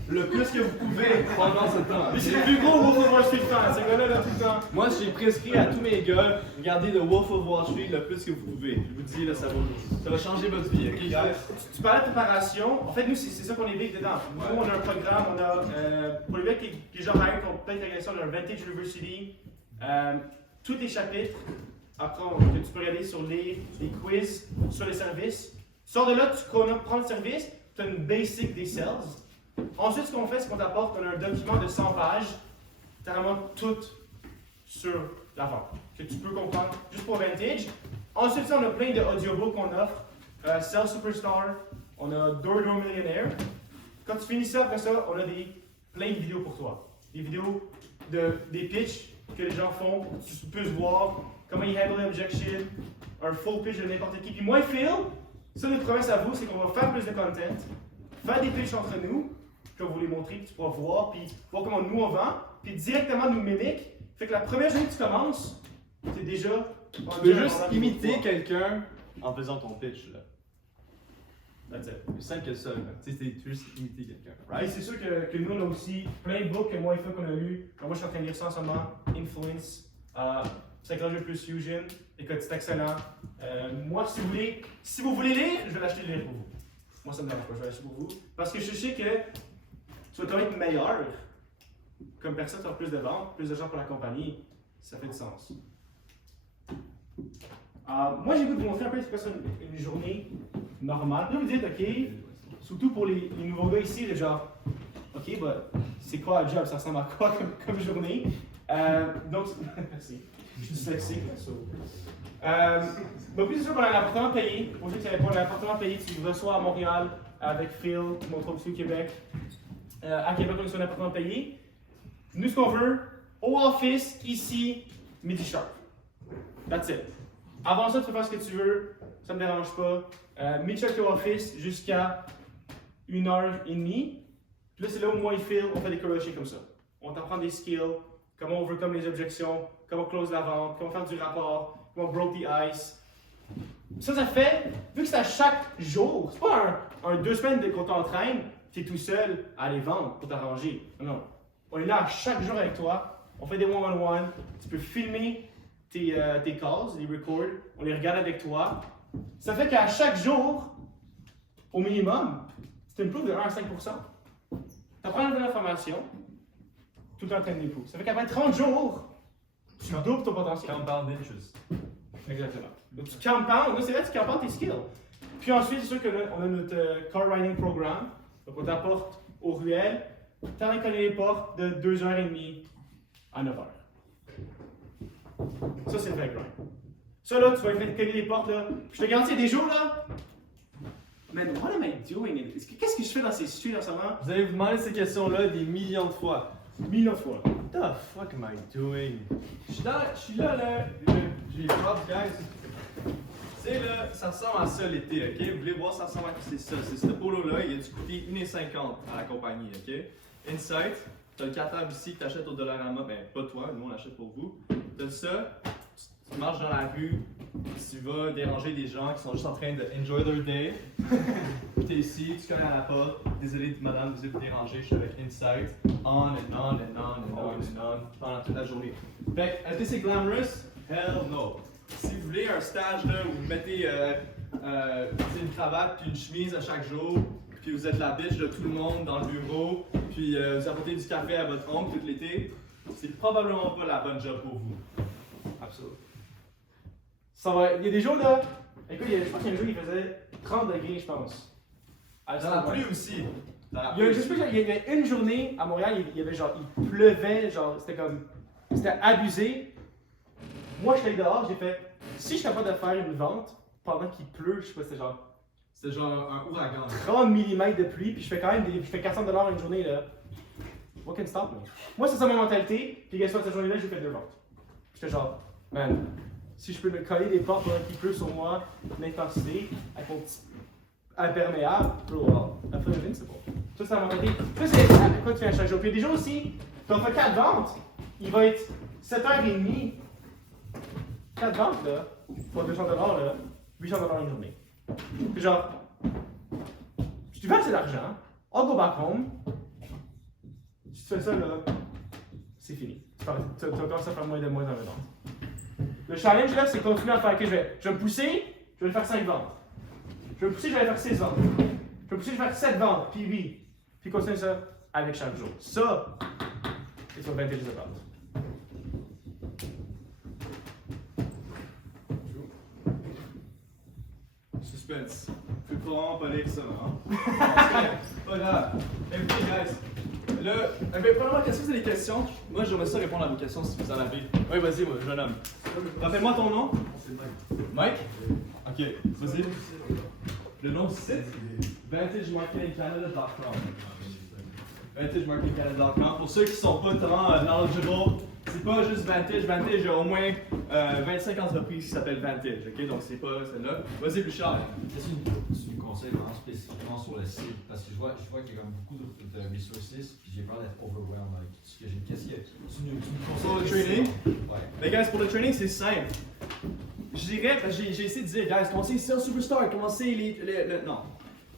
le plus que vous pouvez pendant ce temps. Mais c'est le plus gros Wolf of Wall Street fan, ces gars-là, tout le temps. Moi, j'ai prescrit à tous mes gars, regardez The Wolf of Wall Street le plus que vous pouvez. Je vous dis, là, ça va changer votre vie, ok, guys? Tu parlais de préparation. En fait, nous, c'est ça qu'on est big dedans. Nous, on a un programme, on a, pour les mecs qui est genre hire, qui ont peut-être l'agression, on a un Vantage University. Tous les chapitres, après, que tu peux regarder sur les quiz, sur les services. Tu sors de là, tu prends le service, tu as une basic des sales. Ensuite, ce qu'on fait, c'est qu'on t'apporte un document de 100 pages, tu as vraiment tout sur la vente, que tu peux comprendre juste pour Vantage. Ensuite, on a plein d'audiobooks qu'on offre. Sales Superstar, on a Door Millionaire. Quand tu finis ça, après ça, on a plein de vidéos pour toi. Des vidéos des pitchs que les gens font pour que tu puisses voir comment ils handle l'objection, un full pitch de n'importe qui. Puis moi, Phil, ça, notre promesse à vous, c'est qu'on va faire plus de content, faire des pitchs entre nous, puis on va vous les montrer, puis tu pourras voir, puis voir comment nous on vend, puis directement nous mimique. Fait que la première journée que tu commences, c'est déjà. Tu peux juste imiter quelqu'un en faisant ton pitch, là. That's it. C'est simple que ça, là. Tu sais, c'est juste imiter quelqu'un, Et right? c'est sûr que nous, on a aussi plein de books que moi et Phil qu'on a lu. Moi, je suis en train de lire ça en ce moment. Influence, Psychology plus Fusion. Écoute, c'est excellent. Moi, si vous voulez lire, je vais l'acheter le lire pour vous. Moi, ça me dérange pas, je vais l'acheter pour vous. Parce que je sais que tu vas quand même être meilleur. Comme personne, tu as plus de ventes, plus de gens pour la compagnie. Ça fait du sens. Moi, j'ai voulu vous montrer un peu c'est quoi ça, une journée normale. Là, vous dites, OK, surtout pour les nouveaux gars ici, le genre, OK, c'est quoi un job? Ça ressemble à quoi comme journée? Donc, merci. Je suis dyslexique, puis c'est sûr qu'on a un appartement payé. Pour ceux qui ne savaient pas, on a un appartement payé. Tu reçois à Montréal avec Phil, mon autre aussi au Québec. À Québec, on a un appartement payé. Nous, ce qu'on veut, au office, ici, midi sharp. That's it. Avant ça, tu peux faire ce que tu veux, ça ne me dérange pas. Midi sharp au office jusqu'à 1h30. Puis là, c'est là où moi et Phil, on fait des coachings comme ça. On t'apprend des skills, comment on overcome les objections, comment close la vente, comment faire du rapport, comment broke the ice. Ça fait, vu que c'est à chaque jour, c'est pas un 2 semaines qu'on t'entraîne, tu es tout seul à aller vendre pour t'arranger. Non. On est là à chaque jour avec toi, on fait des one-on-one, tu peux filmer tes calls, les records, on les regarde avec toi. Ça fait qu'à chaque jour, au minimum, tu t'improves de 1 à 5%. Tu apprends de l'information, tout le temps traîner les poux. Ça fait qu'après 30 jours, tu doubles ton potentiel. Compound interest. Exactement. Donc tu compounds, là c'est vrai, tu compounds tes skills. Puis ensuite, c'est sûr qu'on a notre car riding programme. Donc on t'apporte aux ruelles, t'en connais les portes de 2h30 à 9h. Ça, c'est le vrai grind. Ça, là, tu vas coller les portes, là. Je te garantis, il y a des jours, là. Man, what am I doing? Qu'est-ce que je fais dans ces streets en ce moment? Vous allez vous demander ces questions-là des millions de fois. Millions de fois. What the fuck am I doing? Je suis là, j'ai les props, guys. Tu sais, là, ça ressemble à ça l'été, ok? Vous voulez voir, ça ressemble à c'est ça. C'est ce polo-là, il a dû coûter 1,50$ à la compagnie, ok? Insight, t'as le cartable ici que t'achètes au Dollarama, ben pas toi, nous on l'achète pour vous. T'as ça, tu marches dans la rue, tu vas déranger des gens qui sont juste en train de enjoy their day. T'es ici, tu connais à la porte, désolé madame, vous êtes dérangé, je suis avec Insight. On and on and on and on and on pendant toute la journée. Fait est-ce que c'est glamorous? Hell no! Si vous voulez un stage là, où vous mettez une cravate puis une chemise à chaque jour, puis vous êtes la bitch de tout le monde dans le bureau, puis vous apportez du café à votre oncle tout l'été, c'est probablement pas la bonne job pour vous. Absolument. Ça va, il y a des jours là, écoute, je pense qu'il y a un jour il faisait 30 degrés, je pense. Dans la pluie aussi. Je sais pas, il y avait une journée à Montréal, il y avait genre, il pleuvait, genre, c'était abusé. Moi, j'étais dehors, j'ai fait, si je suis capable de faire une vente pendant qu'il pleut, je sais pas, c'était genre un ouragan. 30 mm de pluie, puis je fais quand même je fais 400$ une journée là. What can stop me? Moi, c'est ça ma mentalité, puis guess what, cette journée-là, j'ai fait 2 ventes. J'étais genre, man, si je peux me coller des portes pendant qu'il pleut sur moi, l'intensité, avec mon petit imperméable, bro, I feel invincible. Ça, c'est la mentalité. Ça, c'est quoi tu fais à chaque jour. Puis il y a des jours aussi, tu as fait 4 ventes, il va être 7h30. 4 ventes, là, pour 200$, là, 800$ une journée. Puis genre, si tu veux assez d'argent, I'll go back home. Si tu fais ça, là, c'est fini. Tu commences à faire moins de moins dans les ventes. Le challenge, là, c'est continuer à faire, ok, je vais me pousser, je vais faire 5 ventes. Je vais me pousser, je vais faire 6 ventes. Je vais me pousser, je vais faire 7 ventes, puis oui. Puis continuer ça avec chaque jour. Ça, c'est sur 20 de vente. Suspense. Faut vraiment pas lire ça, hein? Pas grave. Écoutez, guys. Là, premièrement, qu'est-ce que vous avez des questions? Moi, j'aimerais ça répondre à vos questions si vous en avez. Oui, vas-y, jeune homme. Rappelle-moi ton nom. C'est Mike. Mike? Ok, vas-y. Le nom du site? VantageMarketingCanada.com. VantageMarketingCanada.com. Pour ceux qui sont pas tant knowledgeable, c'est pas juste Vantage. Vantage, il y a au moins 25 entreprises qui s'appellent Vantage, ok? Donc c'est pas celle-là. Vas-y, Bouchard. Est-ce que tu me conseilles vraiment spécifiquement sur le site? Parce que je vois qu'il y a comme beaucoup de resources, puis j'ai peur d'être overwhelmed avec tout ce que j'ai. Qu'est-ce que tu me conseilles? Pour le training? Ouais. Mais guys, pour le training, c'est simple. Je dirais, parce que j'ai essayé de dire, guys, commencez Sales Superstar, commencez non.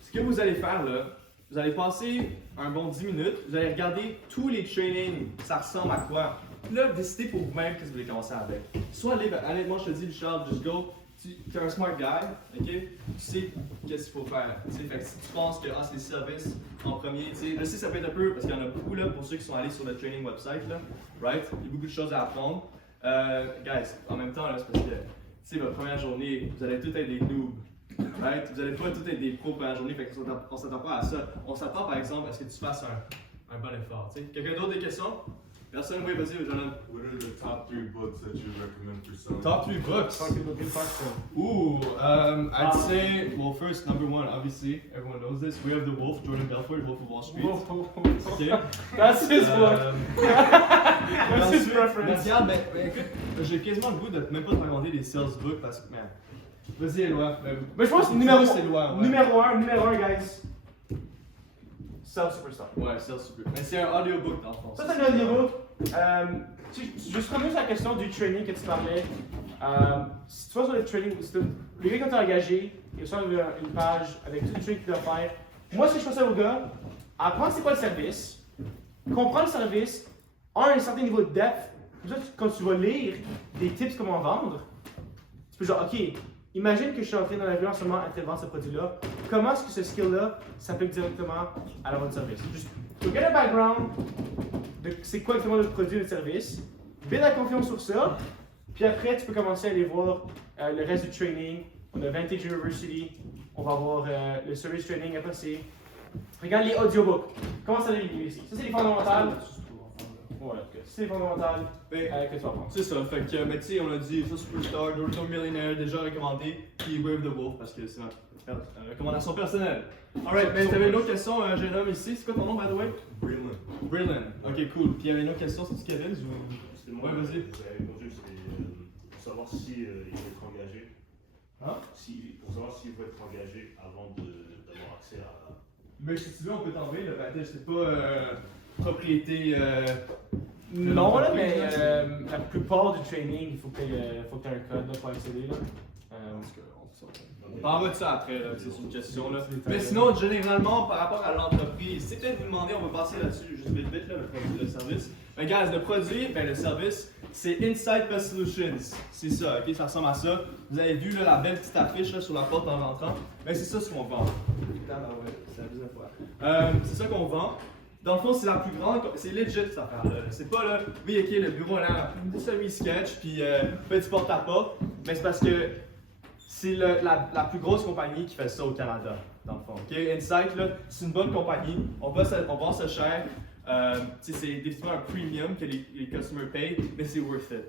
Ce que vous allez faire là, vous allez passer un bon 10 minutes, vous allez regarder tous les trainings, ça ressemble à quoi. Puis là, décidez pour vous-même qu'est-ce que vous voulez commencer avec. Soit libre, honnêtement, je te dis, Richard, just go. Tu es un smart guy, ok? Tu sais qu'est-ce qu'il faut faire. Fait que si tu penses que c'est le service en premier, je sais ça peut être un peu, parce qu'il y en a beaucoup là pour ceux qui sont allés sur le training website, là, right? Il y a beaucoup de choses à apprendre. Guys, en même temps, là, c'est parce que, tu sais, votre première journée, vous allez tous être des noobs. Right? Vous n'allez pas tous être des pros première journée, fait qu'on s'attend pas à ça. On s'attend par exemple à ce que tu fasses un bon effort. Quelqu'un d'autre des questions? Personne? Oui, vas-y, jeune homme. What are the top 3 books that you recommend for selling? Top 3 books? Ooh, I'd say, well, first, number 1, obviously, everyone knows this. We Have the Wolf, Jordan Belfort, Wolf of Wall Street. Okay. That's his book. That's his preference. Mais écoute, j'ai quasiment le goût de même pas te raconter des sales books parce que, man. Vas-y, Éloi. Mais je pense que numéro 1, guys. Sales Superstar. Ouais, Sales Superstar. Mais c'est un audiobook dans le fond. Ça, c'est un audiobook. Je reviens sur la question du training que tu parlais. Si tu vas sur le training, les gars qui t'ont engagé, ils reçoivent une page avec tout le training qu'ils doivent faire. Moi, ce que je fais ça aux gars, apprendre c'est quoi le service, comprendre le service, un certain niveau de depth. Comme ça, quand tu vas lire des tips comment vendre, tu peux genre, ok, imagine que je suis entré dans la rue en ce moment en train de vendre ce produit-là. Comment est-ce que ce skill-là s'applique directement à la vente de service? Juste, to get a background, de c'est quoi exactement notre produit ou notre service, build la confiance sur ça, puis après tu peux commencer à aller voir le reste du training. On a Vantage University, on va avoir le service training après c'est. Regarde les audiobooks. Comment ça les lire ici? Ça c'est les fondamentales. Ouais, c'est les fondamentales que tu vas apprendre. C'est ça, fait que, mais tu sais, on a dit ça Superstar, Dorito Millionaire, déjà recommandé, puis Wave the Wolf parce que c'est ma recommandation personnelle. Alright, ben t'avais une autre question, jeune homme ici, c'est quoi ton nom by the way? Brilliant. Brilliant. Ok, cool. Puis il y avait une autre question, c'est-tu Kevin ou. C'était moi, Ouais, vas-y. vous avez répondu, c'était pour savoir si il faut être engagé. Hein? Pour savoir s'il faut être engagé avant d'avoir accès à. Mais si tu veux, on peut t'envoyer le Vantage, c'est pas propriété. Non, là, mais la plupart du training, il faut que tu aies un code là, pour accéder. Là. On parlera de ça après, là, c'est une question là. Mais sinon, généralement, par rapport à l'entreprise, c'est peut-être vous demander, on va passer là-dessus juste vite, là, le produit, le service. Mais guys, le produit, ben le service, c'est Insight Pest Solutions. C'est ça, ok, ça ressemble à ça. Vous avez vu là, la belle petite affiche là, sur la porte en rentrant. Ben c'est ça ce qu'on vend. C'est la deuxième fois. C'est ça qu'on vend. Dans le fond, c'est la plus grande, c'est legit cette affaire-là. C'est pas là, oui, ok, le bureau a l'air semi-sketch, puis petit porte-à-porte, mais c'est parce que c'est la plus grosse compagnie qui fait ça au Canada, dans le fond. Okay? Insight, là, c'est une bonne compagnie, on vend ça cher, c'est définitivement un premium que les customers payent, mais c'est worth it.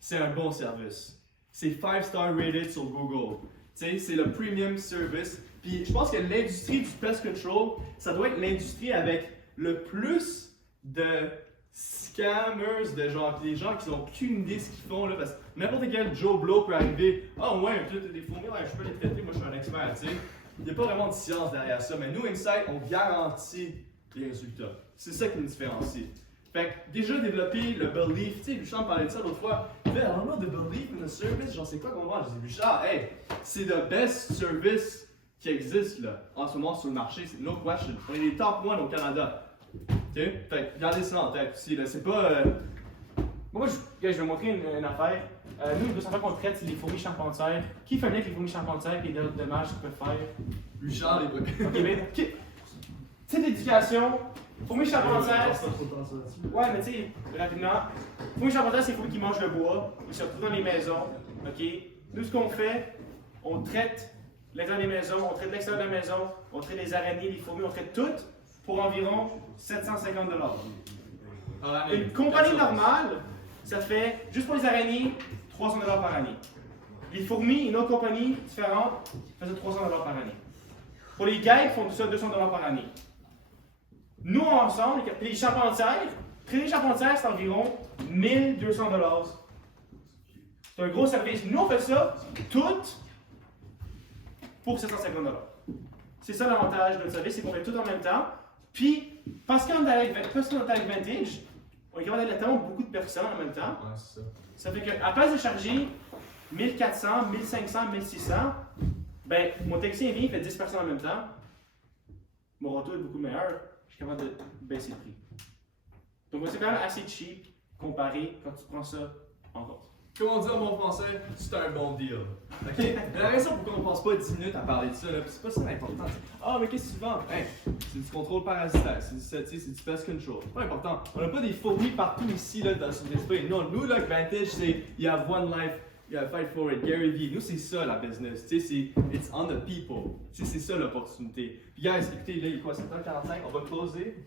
C'est un bon service. C'est 5-star rated sur Google. C'est le premium service. Puis je pense que l'industrie du pest control, ça doit être l'industrie avec le plus de scammers, de genre des gens qui n'ont aucune idée de ce qu'ils font là, parce que n'importe quel Joe Blow peut arriver. Ah oh, ouais, tu as des fourmis, ouais, je peux les traiter, moi je suis un expert, tu sais. Il n'y a pas vraiment de science derrière ça, mais nous, Insight, on garantit les résultats. C'est ça qui nous différencie. Fait que déjà développer le belief, tu sais, Bouchard me parlait de ça l'autre fois. Il fait, oh non, the belief in the service, genre c'est quoi qu'on vend? J'ai dit, Bouchard, hey, c'est le best service qui existe là, en ce moment sur le marché, c'est no question. On est les top 1 au Canada. Ok? Fait que gardez ça en tête aussi, là, c'est pas. Moi, je vais vous montrer une affaire. Nous, le affaire qu'on traite, c'est les fourmis charpentières. Qui fait bien avec les fourmis charpentières et les dommages qu'ils peuvent faire? Bouchard, les gars. Ok, mais. Petite éducation. Fourmis charpentières. Ouais, mais tu sais, rapidement. Fourmis charpentières, c'est les fourmis qui mangent le bois. Ils se retrouvent dans les maisons. Ok? Nous, ce qu'on fait, on traite l'intérieur des maisons, on traite l'extérieur de la maison, on traite les araignées, les fourmis, on traite toutes pour environ 750 $. Une compagnie normale, ça fait, juste pour les araignées, 300 $ par année. Les fourmis, une autre compagnie différente, faisait 300 $ par année. Pour les guêpes, ils font ça 200 $ par année. Nous, ensemble, les charpentières, traiter les charpentières, c'est environ 1200 $. C'est un gros service. Nous, on fait ça, toutes, pour 750 $. C'est ça l'avantage de notre service, c'est qu'on fait tout en même temps. Puis, parce qu'on est avec Vantage, on est capable d'aller tellement beaucoup de personnes en même temps. Ouais, c'est ça. Ça fait qu'à place de charger 1400, 1500, 1600, ben, mon technicien vient, il fait 10 personnes en même temps. Mon retour est beaucoup meilleur. Je suis capable de baisser le prix. Donc, c'est quand même assez cheap comparé quand tu prends ça en compte. Comme on dit en bon français, c'est un bon deal. Ok? La raison pourquoi on passe pas 10 minutes à parler de ça, là, c'est pas ça l'important. Ah, mais qu'est-ce que tu vends? Hey, c'est du contrôle parasitaire, c'est du pest control. C'est pas important. On n'a pas des fourmis partout ici, là, dans son esprit. Non, nous, là, Vantage, c'est You have one life, you have fight for it, Gary Vee. Nous, c'est ça la business. Tu sais, c'est It's on the people. Tu sais, c'est ça l'opportunité. Puis, guys, écoutez, là, il est quoi? 7h45, on va closer.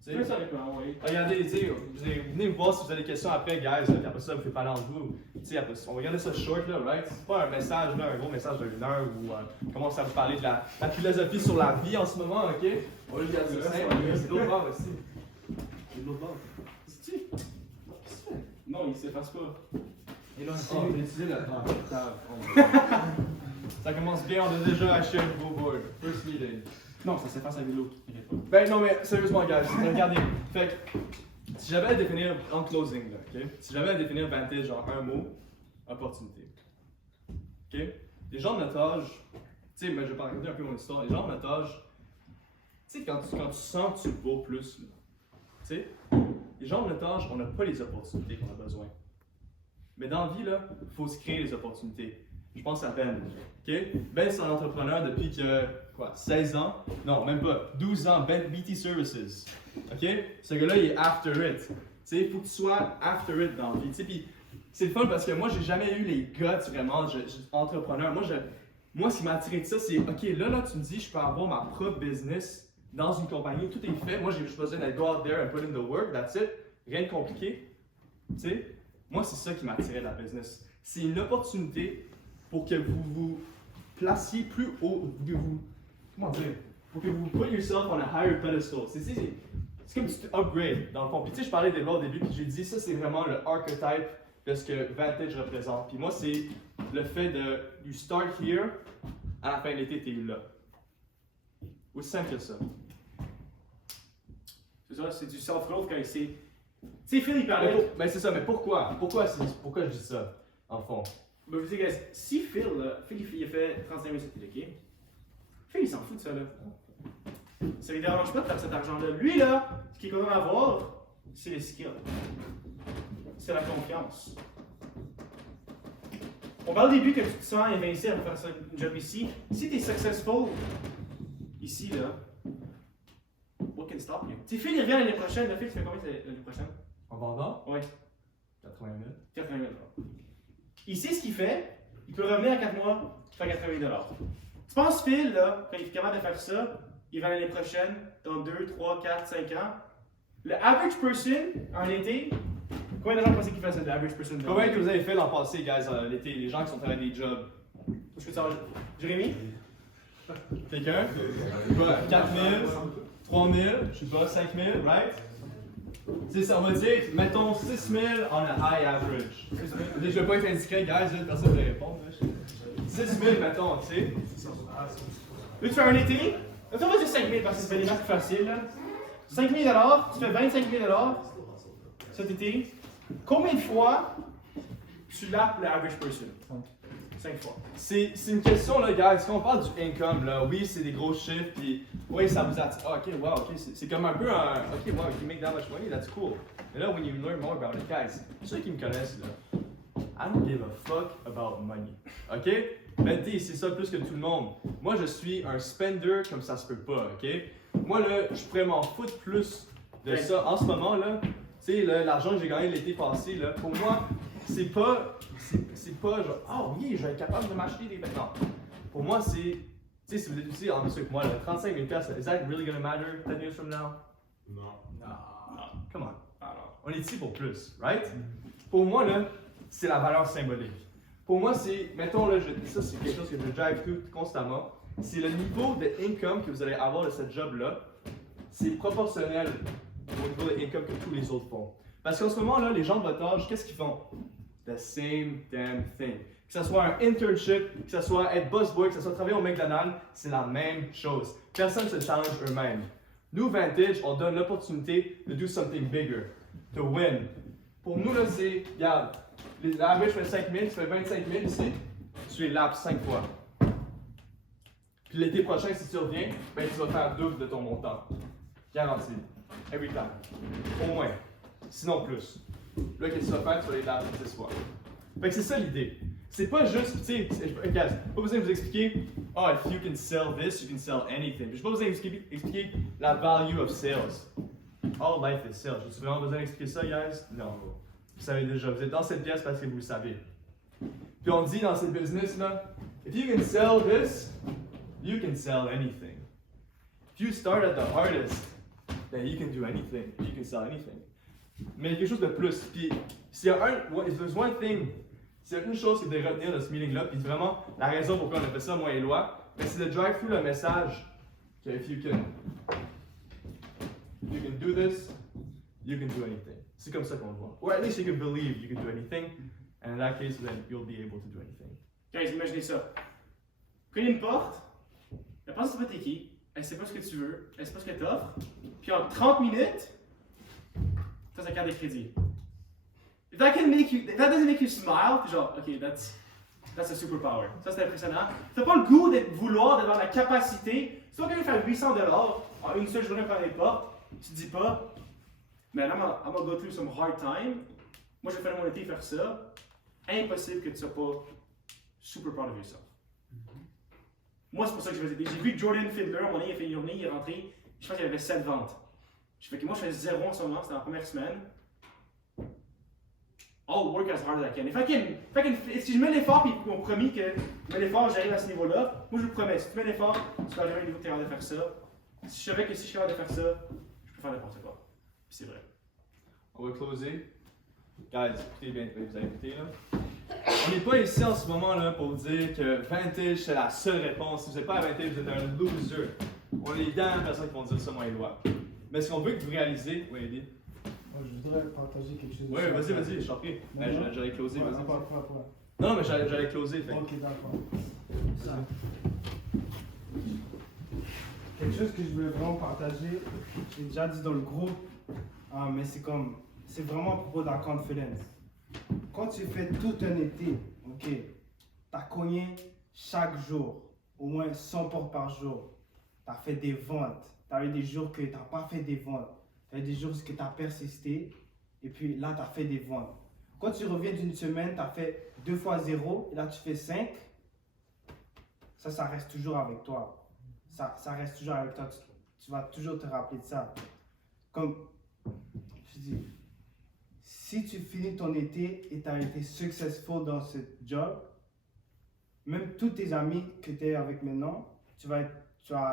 C'est ça avec moi, oui. Regardez, venez me voir si vous avez des questions après, guys, puis après ça, vous faites parler entre vous. On va regarder ça short, là, right? C'est pas un message, là, un gros message de 1 heure où commence à vous parler de la philosophie sur la vie en ce moment, ok? On va juste regarder ça simple, c'est l'autre bord aussi. C'est l'autre bord. C'est-tu? Qu'est-ce que tu fais? Non, il s'efface pas. Et là, on va utiliser la Ça commence bien, on a déjà acheté un nouveau board. First meeting. Non, ça s'efface avec l'autre. Ben non, mais sérieusement, guys, regardez. Fait que, si j'avais à définir, en closing, là, ok? Si j'avais à définir Vantage en un mot, opportunité. Ok? Les gens de notre âge, tu sais, ben, je vais raconter un peu mon histoire. Les gens de notre âge, tu sais, quand tu sens que tu vaux plus, là, tu sais, les gens de notre âge, on n'a pas les opportunités qu'on a besoin. Mais dans la vie, là, il faut se créer les opportunités. Je pense à Ben. OK? Ben, c'est un entrepreneur depuis que, 16 ans? Non, même pas. 12 ans, Ben BT Services. OK? Ce gars-là, il est after it. Tu sais, il faut que tu sois after it dans la vie. Tu sais, puis c'est le fun parce que moi, j'ai jamais eu les guts vraiment, entrepreneur. Moi, ce qui m'a attiré de ça, c'est, OK, là, tu me dis, je peux avoir ma propre business dans une compagnie, tout est fait. Moi, j'ai juste besoin d'aller go out there and put in the work, that's it. Rien de compliqué. Tu sais, moi, c'est ça qui m'a attiré de la business. C'est une opportunité pour que vous vous placiez plus haut, comment dire, pour que vous put yourself on a higher pedestal. C'est comme tu upgrade dans le fond. Puis tu sais, je parlais des lois au début, puis j'ai dit, ça, c'est vraiment le archetype de ce que Vantage représente. Puis moi, c'est le fait de you start here, à la fin de l'été, t'es là. Aussi simple que ça. C'est ça, c'est du self-growth quand il sait. Tu sais, Phil, il parlait. Ben c'est ça, mais pourquoi? Pourquoi je dis ça, en fond? Ben, vous savez, si Phil, il a fait 35 000 cette ok? Phil, il s'en fout de ça, là. Ça lui dérange pas de faire cet argent-là. Lui, là, ce qu'il est content d'avoir, c'est les skills. C'est la confiance. On parle au début que tu te sens invincible à faire un job ici. Si tu es successful, ici, là, what can stop you? Tu sais, Phil, il revient l'année prochaine. Phil, tu fais combien l'année prochaine? En vendant? Oui. 80 000. 80 000 $. Il sait ce qu'il fait. Il peut revenir à 4 mois, faire 80 000 $. Tu penses, Phil, là, quand il est capable de faire ça, il va l'année prochaine, dans 2, 3, 4, 5 ans. Le average person, en été, combien de gens pensaient qu'il faisait de l'average person? Combien que vous avez fait l'an passé, guys, l'été, les gens qui sont travaillés des jobs? Est-ce que tu as... Jérémy? Quelqu'un? 4 000, 3 000, je sais pas, 5 000, right? Tu sais, ça va dire, mettons 6 000 on a high average. Je vais pas être indiscret, guys, là, personne ne va répondre. 6 000, mettons, tu sais. Là, tu fais un été. Là, tu vas dire 5 000 parce que c'est des maths faciles. 5 000 $, tu fais 25 000 $ cet été. Combien de fois tu lapes le average person? 5 fois. C'est une question, là, guys, quand on parle du income, là, oui, c'est des gros chiffres, puis oui, ça vous attire. Ah, ok, wow, ok, c'est comme un peu un. Ok, wow, if you make that much money, that's cool. Mais là, when you learn more about it, guys, ceux qui me connaissent, là, I don't give a fuck about money. Ok? Ben, c'est ça plus que tout le monde. Moi, je suis un spender comme ça se peut pas, ok? Moi, là, je pourrais m'en foutre plus de ça en ce moment, là. Tu sais, l'argent que j'ai gagné l'été passé, là, pour moi, c'est pas genre, ah oui, je vais être capable de m'acheter des vêtements. Pour moi, c'est, tu sais, si vous êtes aussi en dessous que moi, là, 35 000 $, is that really gonna matter 10 years from now? Non. Non, come on. On est ici pour plus, right? Pour moi, là, c'est la valeur symbolique. Pour moi, c'est, mettons, là, ça c'est quelque chose que je drive tout constamment, c'est le niveau de income que vous allez avoir de ce job-là, c'est proportionnel au niveau de income que tous les autres font. Parce qu'en ce moment, là, les gens de votre âge, qu'est-ce qu'ils font? The same damn thing. Que ce soit un internship, que ce soit être busboy, que ce soit travailler au McDonald's, c'est la même chose. Personne ne se challenge eux-mêmes. Nous, Vantage, on donne l'opportunité de do something bigger, to win. Pour nous, là, c'est, regarde, l'average fait 5 000, tu fais 25 000 ici, tu les lapes 5 fois. Puis l'été prochain, si tu reviens, ben, tu vas faire double de ton montant. Garanti. Every time. Au moins. Sinon plus. Là, qu'est-ce que tu vas faire? Tu vas les laver 10 fois. Fait que c'est ça l'idée. C'est pas juste, tu sais, pas besoin de vous expliquer, oh, if you can sell this, you can sell anything. J'ai pas besoin d'expliquer la value of sales. All life is sales. J'ai vraiment besoin d'expliquer ça, guys? Non. Vous savez déjà, vous êtes dans cette pièce parce que vous le savez. Puis on dit dans cette business-là, if you can sell this, you can sell anything. If you start at the hardest, then you can do anything. You can sell anything. Mais il y a quelque chose de plus. Puis s'il y a if there's one thing, s'il y a une chose que vous devez retenir de ce meeting-là, puis vraiment la raison pourquoi on a fait ça, moi et Éloi, c'est de drive through le message que if you can do this, you can do anything. C'est comme ça qu'on le voit. Or at least you can believe you can do anything, and in that case, then you'll be able to do anything. Guys, imaginez ça. Quand il y a une porte, elle pense que tu pas t'es qui, elle sait pas ce que tu veux, elle sait pas ce que tu offres, puis en 30 minutes, tu as sa carte de crédit. If that doesn't make you smile, t'es genre, ok, that's a superpower. Ça, c'est impressionnant. T'as pas le goût d'être d'avoir la capacité. Si tu vas faire 800 $ en une seule journée pour prendre les portes, tu te dis pas, man, I'm gonna go through some hard time. Moi, je vais faire mon été faire ça. Impossible que tu sois pas super proud of yourself. Moi, c'est pour ça que j'ai vu Jordan Fiddler, à un moment donné, il a fait une journée, il est rentré, je pense qu'il y avait 7 ventes. Je fais que moi, je fais 0 en ce moment, c'était la première semaine. I'll work as hard as I can. Si je mets l'effort, puis ils m'ont promis que je mets l'effort, j'arrive à ce niveau-là, moi je vous promets, si tu mets l'effort, tu vas arriver à un niveau que tu es capable de faire ça. Si je savais que si je suis capable de faire ça, je peux faire n'importe quoi. Puis c'est vrai. On va closer. Guys, écoutez bien, vous avez écouté là. On n'est pas ici en ce moment là pour dire que Vantage c'est la seule réponse. Si vous n'êtes pas à Vantage, vous êtes un loser. On est les dernières personnes qui vont dire ça, moi et Lois. Mais ce qu'on veut que vous réalisez, oui, Eddie. Moi, je voudrais partager quelque chose. Oui, vas-y, je t'en prie. J'allais closer, Ouais, vas-y. pas. Non, mais j'allais closer. Fait. Ok, d'accord. Ça. Quelque chose que je voulais vraiment partager, j'ai déjà dit dans le groupe, mais c'est vraiment à propos de la confidence. Quand tu fais tout un été, ok, t'as cogné chaque jour, au moins 100 portes par jour, t'as fait des ventes, t'as eu des jours que t'as pas fait des ventes, t'as eu des jours que t'as persisté, et puis là t'as fait des ventes. Quand tu reviens d'une semaine, t'as fait 2 fois 0, et là tu fais 5, ça reste toujours avec toi. Ça reste toujours avec toi, tu vas toujours te rappeler de ça. Comme je dis, si tu finis ton été et tu as été successful dans ce job, même tous tes amis que tu es avec maintenant, tu vas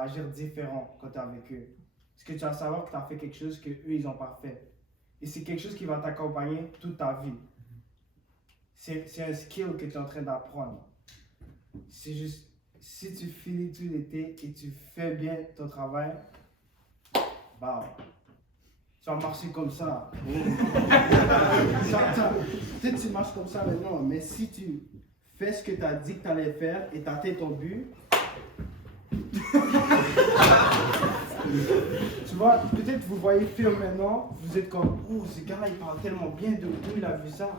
agir différent quand tu es avec eux. Parce que tu vas savoir que tu as fait quelque chose qu'eux, ils n'ont pas fait. Et c'est quelque chose qui va t'accompagner toute ta vie. C'est un skill que tu es en train d'apprendre. C'est juste, si tu finis tout l'été et tu fais bien ton travail, bah, tu vas marcher comme ça. Peut-être que tu marches comme ça maintenant, mais si tu fais ce que tu as dit que tu allais faire et tu as atteint ton but, tu vois, peut-être vous voyez Phil maintenant, vous êtes comme, oh, ce gars-là, il parle tellement bien, de où il a vu ça?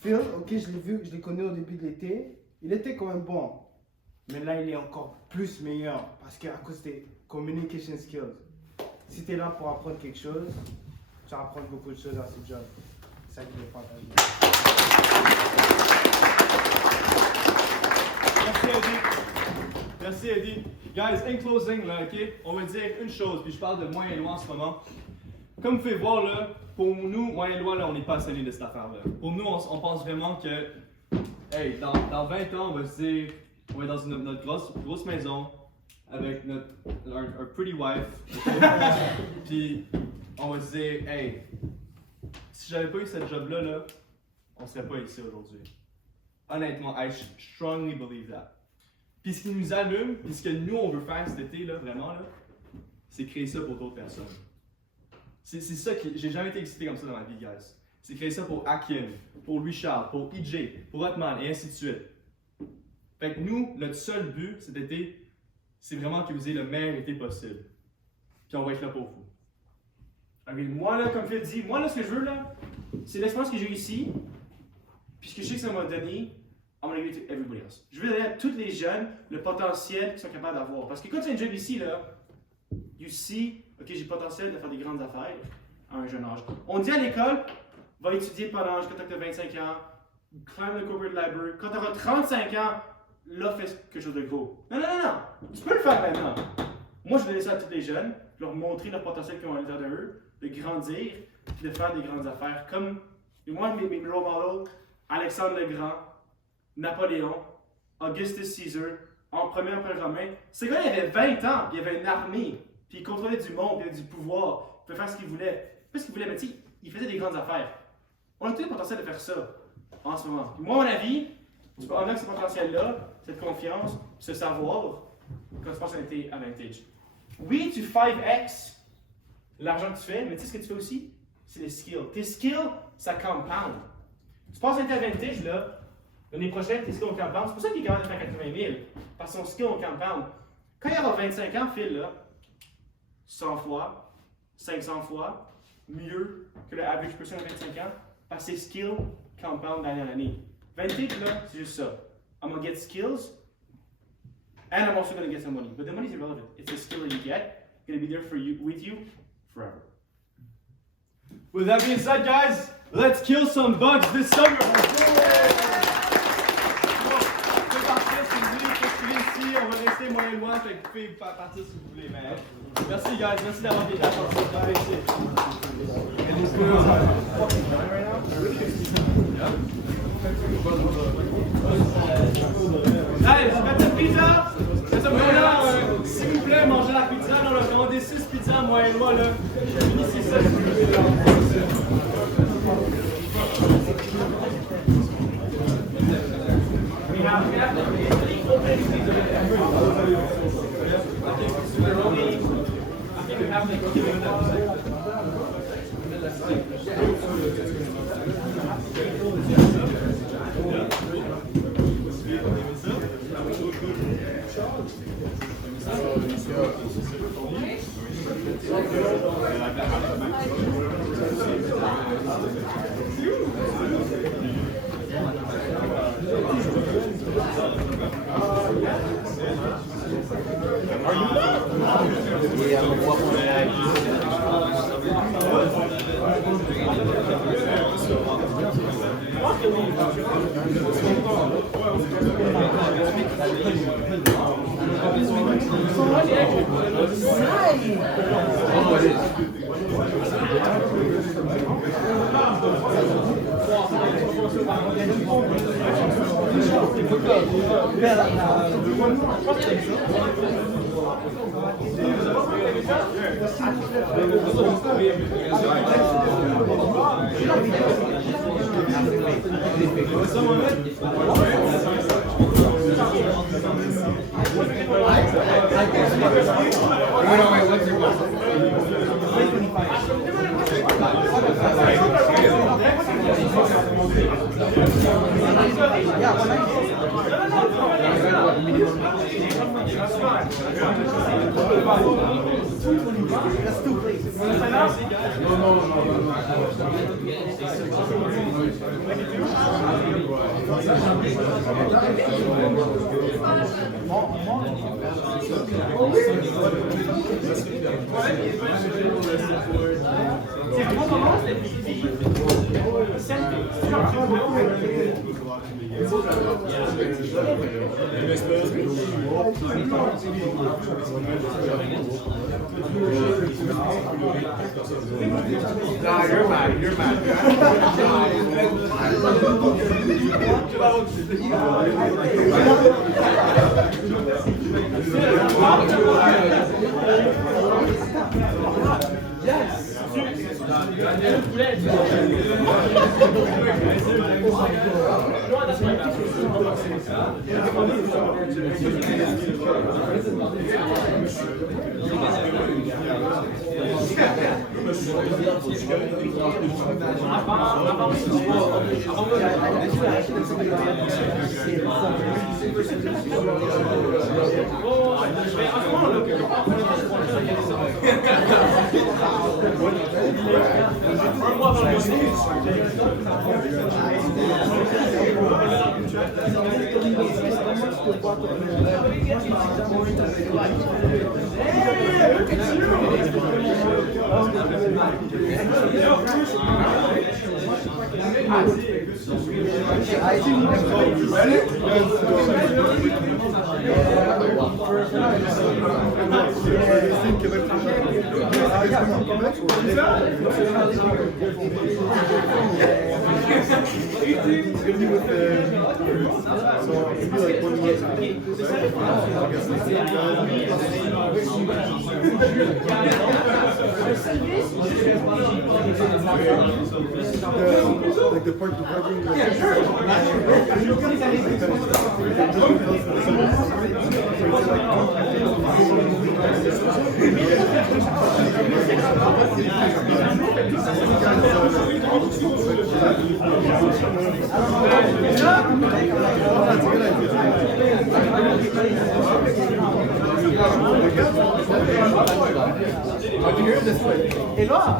Phil, ok, je l'ai vu, je l'ai connu au début de l'été, il était quand même bon. Mais là, il est encore plus meilleur parce qu'à cause des communication skills. Si tu es là pour apprendre quelque chose, tu vas apprendre beaucoup de choses à ce job. C'est ça que je vais partager. Merci Eddie. Guys, in closing, là, ok, on va dire une chose, puis je parle de moi et Lois en ce moment. Comme vous pouvez voir, là, pour nous, moi et Lois, là, on n'est pas assaillis de cette affaire-là. Pour nous, on pense vraiment que, hey, dans 20 ans, on va se dire, on est dans notre grosse maison, avec un pretty wife, puis on va se dire, hey, si j'avais pas eu cette job-là, là, on serait pas ici aujourd'hui. Honnêtement, I strongly believe that. Puis ce qui nous allume, puis ce que nous on veut faire cet été, là, vraiment, là, c'est créer ça pour d'autres personnes. C'est ça que j'ai jamais été excité comme ça dans ma vie, guys. C'est créer ça pour Akin, pour Louis-Charles, pour EJ, pour Hotman, et ainsi de suite. Fait que nous, notre seul but cet été, c'est vraiment que vous ayez le meilleur été possible. Puis on va être là pour vous. Okay, moi, là, comme Phil dit, moi, là, ce que je veux, là, c'est l'expérience que j'ai eue ici, puis ce que je sais que ça m'a donné, I'm gonna give it to everybody else. Je veux donner à tous les jeunes le potentiel qu'ils sont capables d'avoir. Parce que quand tu as un job ici, là, you see, ok, j'ai le potentiel de faire des grandes affaires à un jeune âge. On dit à l'école, va étudier pendant jusqu'à tu as 25 ans, climb le corporate library. Quand tu auras 35 ans, là, fais quelque chose de gros. Non. Tu peux le faire maintenant. Moi, je vais donner ça à tous les jeunes, leur montrer le potentiel qu'ils ont à l'intérieur d'eux, de grandir, puis de faire des grandes affaires. Comme, moi, mes role models, Alexandre le Grand, Napoléon, Augustus Caesar, Empereur romain. Ces gars, il avait 20 ans, il avait une armée, puis il contrôlait du monde, il avait du pouvoir, il pouvait faire ce qu'il voulait. Pas ce qu'il voulait, mais tu sais, il faisait des grandes affaires. On a tout le potentiel de faire ça en ce moment. Puis moi, à mon avis, tu peux avoir ce potentiel-là, cette confiance, ce savoir, quand tu passes un été à Vantage. Oui, tu 5x l'argent que tu fais, mais tu sais ce que tu fais aussi? C'est les skills. Tes skills, ça compound. Tu passes un été à Vantage, là, l'année prochaine, tes skills ont compound. C'est pour ça qu'il est capable de faire 80 000, parce que son skill ont compound. Quand il aura 25 ans, Phil, là, 100 fois, 500 fois, mieux que le average person à 25 ans, parce que ses skills compound d'année en année. Vantage, là, c'est juste ça. I'm gonna get skills, and I'm also gonna get some money. But the money is irrelevant. It's the skill that you get, gonna be there for you, with you, forever. With that being said, guys, let's kill some bugs this summer. on va rester moi et moi, fait que vous pouvez partir si vous voulez. Mais merci, guys, merci d'avoir été attentifs. Hey, faites une pizza! S'il vous plaît, mangez la pizza. Là, on a commandé 6 pizzas, moi et moi. Là. Finissez ça. Like the part Et là,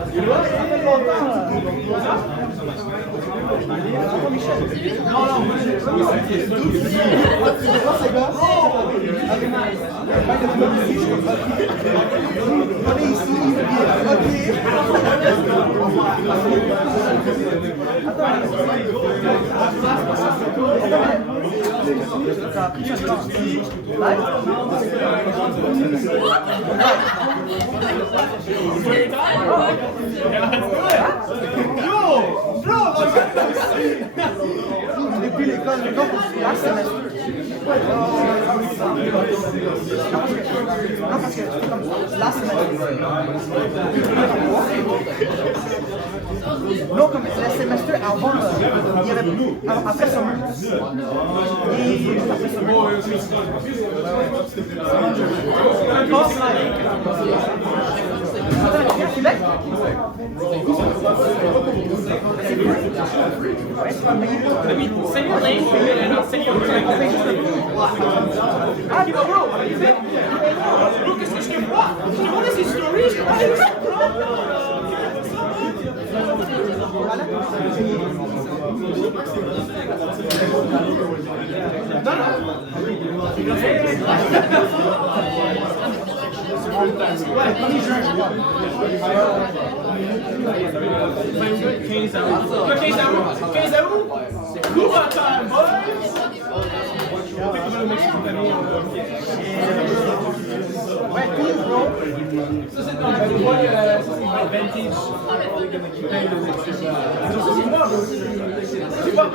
Attends. Ça a pris un temps. Live? Depuis l'école, là, semestre. Non, parce que comme là, semestre. Non, comme le semestre avant, il y avait après summer. Et après summer. Attends, tu viens à Québec? Ouais, c'est pas payé. Send your link and I'll send you a link. Ah, bro! Bro, qu'est-ce que je te vois? Je te vois ces stories, je te vois. Ouais, 1er juin, je crois. 15 août. 15 août? Move on time, boys! Ouais, tout, bro. Ça, c'est dans le bois, ça, c'est vintage. C'est pas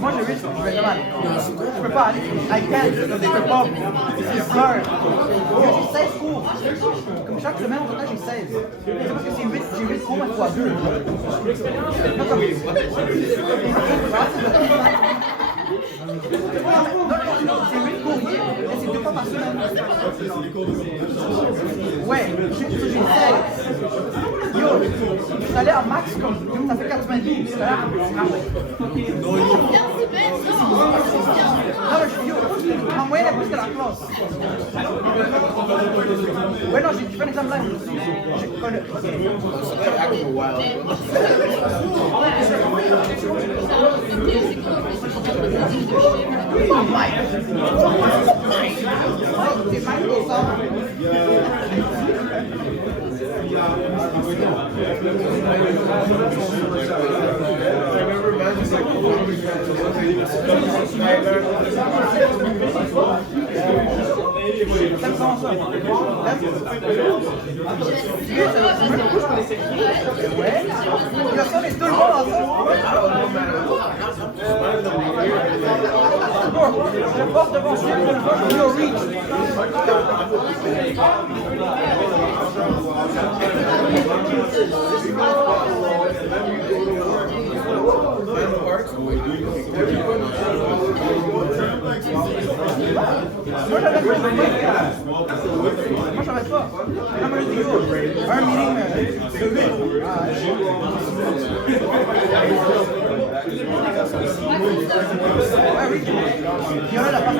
Moi, je vais mal. Je peux pas aller. I can't. Je peux pas. C'est peur. J'ai 16 cours. Comme chaque semaine, en total, j'ai 16. C'est parce que j'ai 8 cours à fois 2. Non, comme... Non, c'est 8 cours hier, et c'est 2 fois par semaine. Ouais, j'ai 16. Yo, je suis allé en max comme ça fait 90. Ça a l'air non, en moyenne, elle plus que la classe. Ouais, non, j'ai fait un examen live. Je connais. Je porte devant chez le reach. Moi j'avais pas. Non, mais je dis Un meeting. Ouais, oui. Il y en a la part.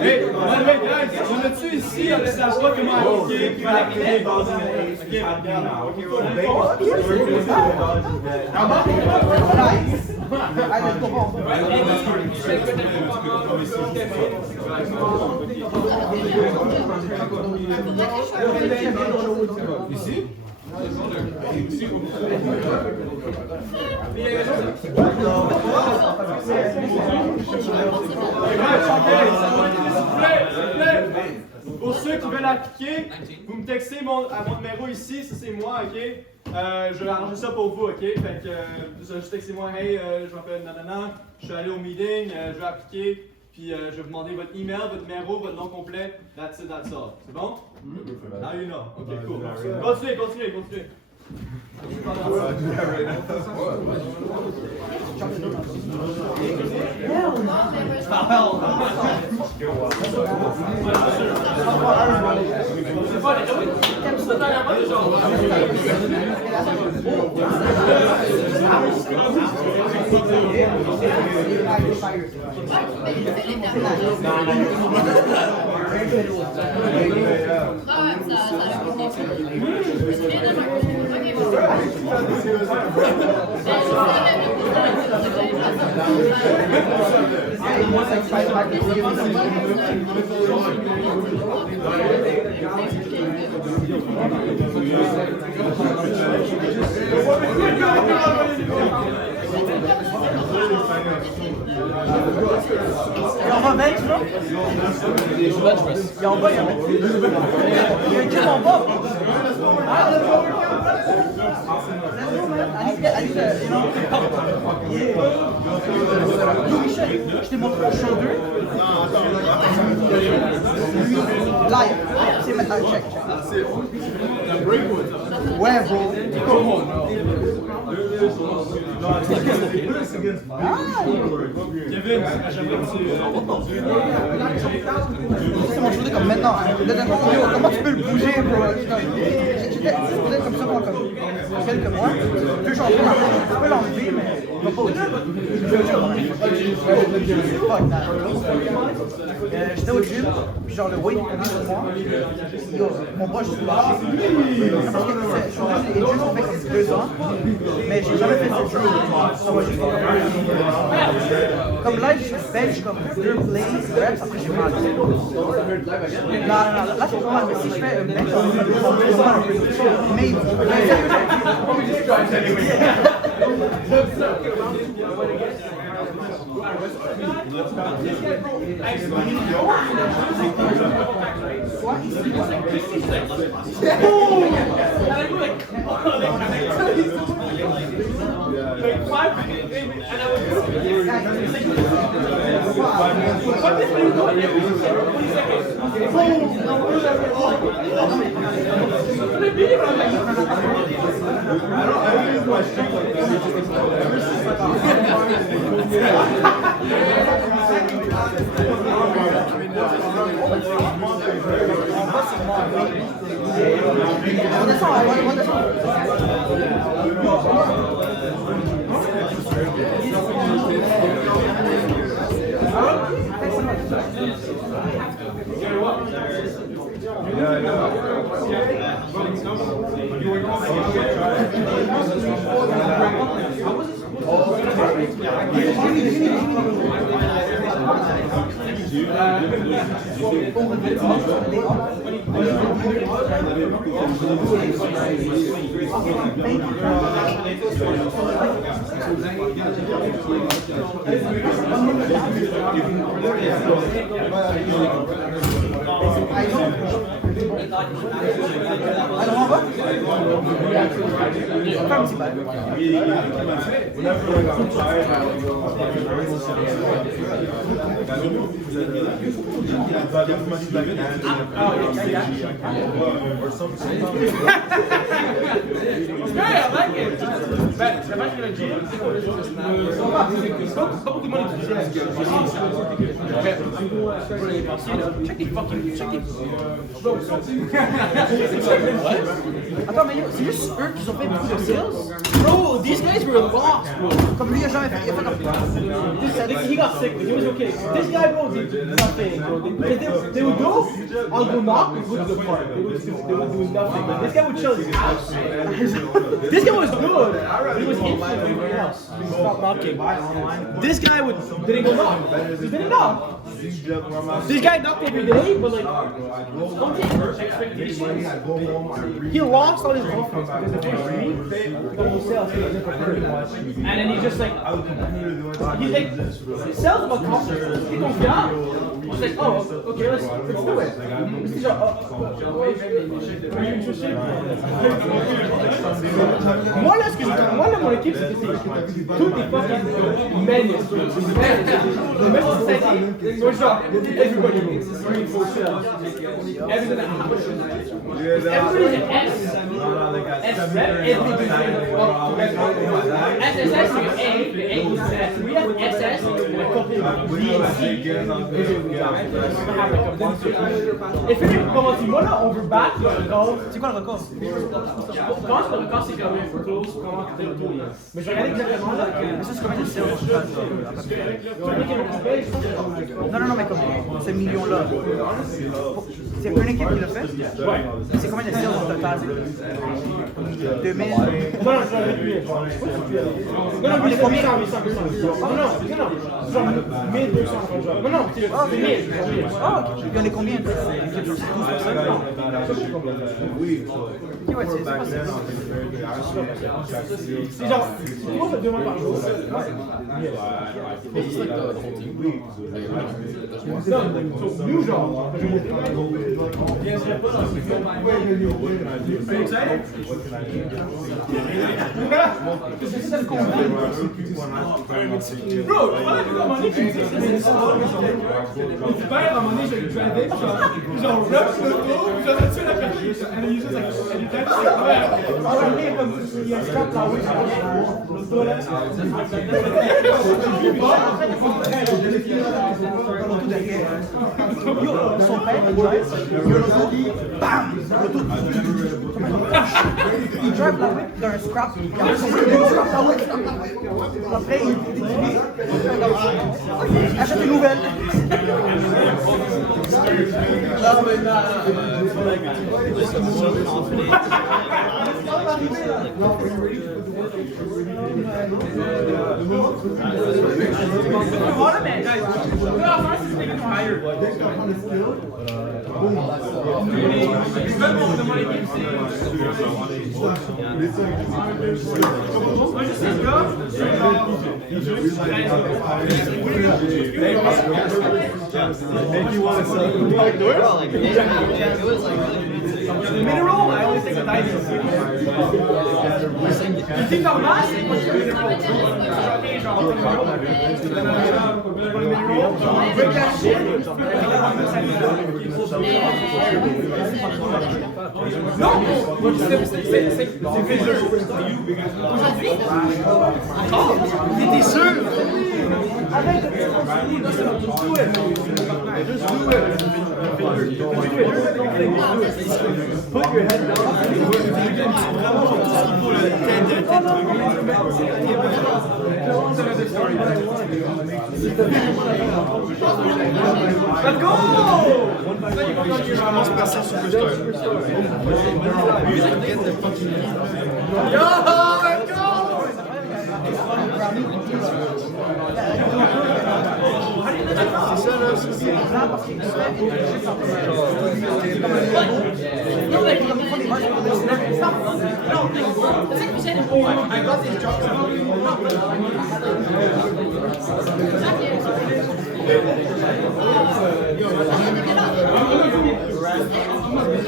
Hey, guys, on a-tu ici, on ne sait pas comment appliquer, qui va l'appliquer? Ici? Pour ceux qui veulent appliquer, vous me textez à mon numéro ici, ça c'est moi, ok? Je vais arranger ça pour vous, ok? Fait que juste textez-moi, hey, je m'appelle nanana, je suis allé au meeting, je vais appliquer, puis je vais vous demander votre email, votre numéro, votre nom complet, that's it, that's all. C'est bon? Now you know. Ok, cool. Continuez. Et on va bench, là? Et en bas, il y a un bench. Il y a un gym en bas. Ah, let's go. I need to, you know. Yo, Michel, je t'ai montré mon shoulder. Live. C'est maintenant, check. Ouais, bro. C'est mon shoulder comme maintenant. Comment tu peux le bouger, bro? J'étais comme ça pendant comme quelques mois. Deux jours après, je peux l'enlever, mais il va pas au gym. J'étais au gym, puis genre le weight a mis sur moi. Yo, mon bras, je suis lâché. Parce que je suis les gyms, ça fait comme 2 ans, mais j'ai jamais fait de drill. Ça va juste comme là, je bench comme 2 plays, reps, après j'ai mal. Non, là c'est pas mal, mais si je fais un bench, c'est pas mal. Mais alors on va? Comme si mal. Attends, mais c'est juste eux qui ont fait beaucoup de sales? Bro, these guys were lost, bro. Comme lui, il a jamais fait. Il a fait comme. He got sick, but he was okay. This guy, bro, did nothing, bro. They would go, I'll go knock and go to the park. They would do nothing. But this guy would chill his ass. This guy was good. He was hitting everybody else. Stop knocking. This guy didn't go knock. He didn't knock. This guy knocked every day, but like, don't take expectations. He lost all his confidence because the first week, he got no sales. And then he's just like, sales about confidence. He goes down. He's like, oh, okay, let's do it. He's like, are you interested? Moi là, mon équipe, c'était toutes des fucking menaces. The best society. So it's like, everybody moves. Everybody's an S. S rep, everybody's SSS, you A, the A is S. We have SS, and a couple of B and C. Et Philippe, comment tu vois là, on veut battre le record. C'est quoi le record? Je pense que le record c'est quand même close, comment tu Mais je vais regarder exactement là. Mais ça, c'est combien de sales au total, ça, à peu près? Non, mais comme ce million-là. C'est une équipe qui l'a fait? Ouais. C'est combien de sales au total? 2000? Non, je vais réduire. Non, mais combien? Non, genre 1200. Non, c'est 1000. Ah, ok. Puis on est combien de l'équipe? C'est 12 personnes? Ok, ouais, c'est pas ça. C'est genre, on fait 2 mois par jour. Nous, genre, on viendrait pas dans ce film. C'est ça le combat. Bro, à un moment donné, tu me dis que c'est une histoire. Tu perds, à un moment donné, je le drivais, genre, rep sur le dos, puis j'en ai tué la personne. Elle est juste like, elle est tellement super. Ah ouais, mais comme il y a un scrap là, oui, le dos là. L'auto derrière. Yo, son père, il drive, yo, l'auto, bam! L'auto, il drive la whip d'un scrap, il scrap la whip. Après, il dit, ok, achète une nouvelle. Mineral, I always take a diving. You think normal, c'est quoi le mineral? Non, c'est t'es sûr? Arrête de dire just do it. Just do it. Put your head down. Let's go! Je commence par ça Superstar. Yo, let's go!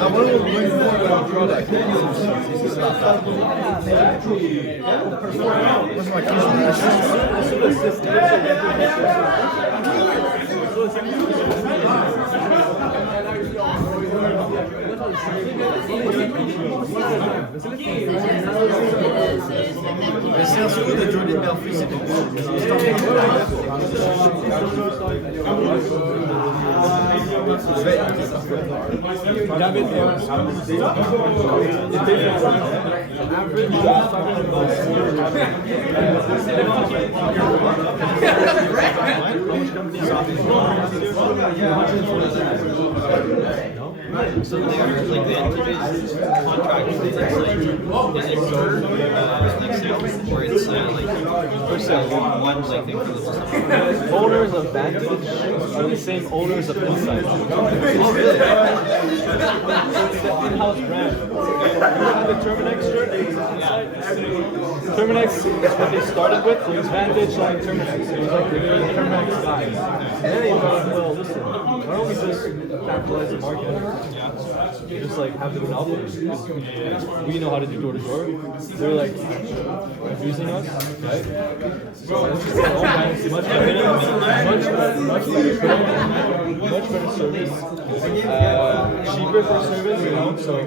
I want to learn more about product. Mais c'est un solo de Jordan Belfry, c'est bon. So they are like the NTJ's contract is actually is it per like sales or it's like per sale one like thing for the system. Owners of Vantage are the same owners of Insight. Oh really? It's the in-house brand. You have the Terminex shirt. Terminex is what they started with. So it was Vantage like Terminex. It was like the Terminex guys. And then they thought, well, listen, why don't we just capitalize the market? Just like have the monopoly. We know how to do door to door. They're like abusing us, right? C'est much better service. Cheaper for service, you know. So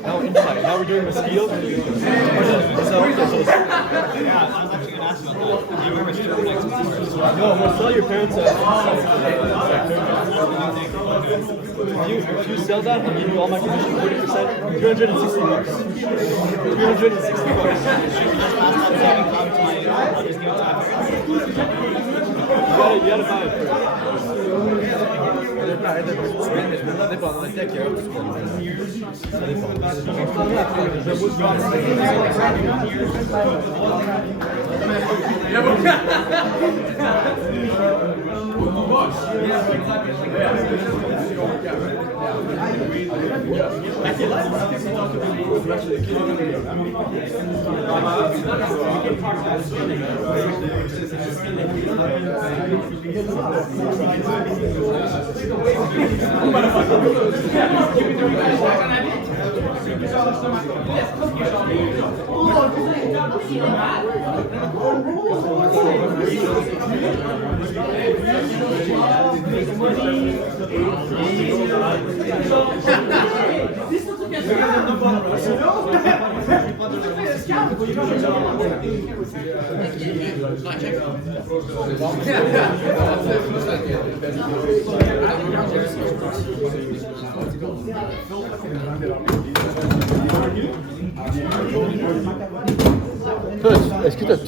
now inside, now we're doing mosquitoes. No, we'll sell your parents if you sell that, I'll give you all my commission 40%, $360. $360. You gotta buy it first. Est-ce que tu as tout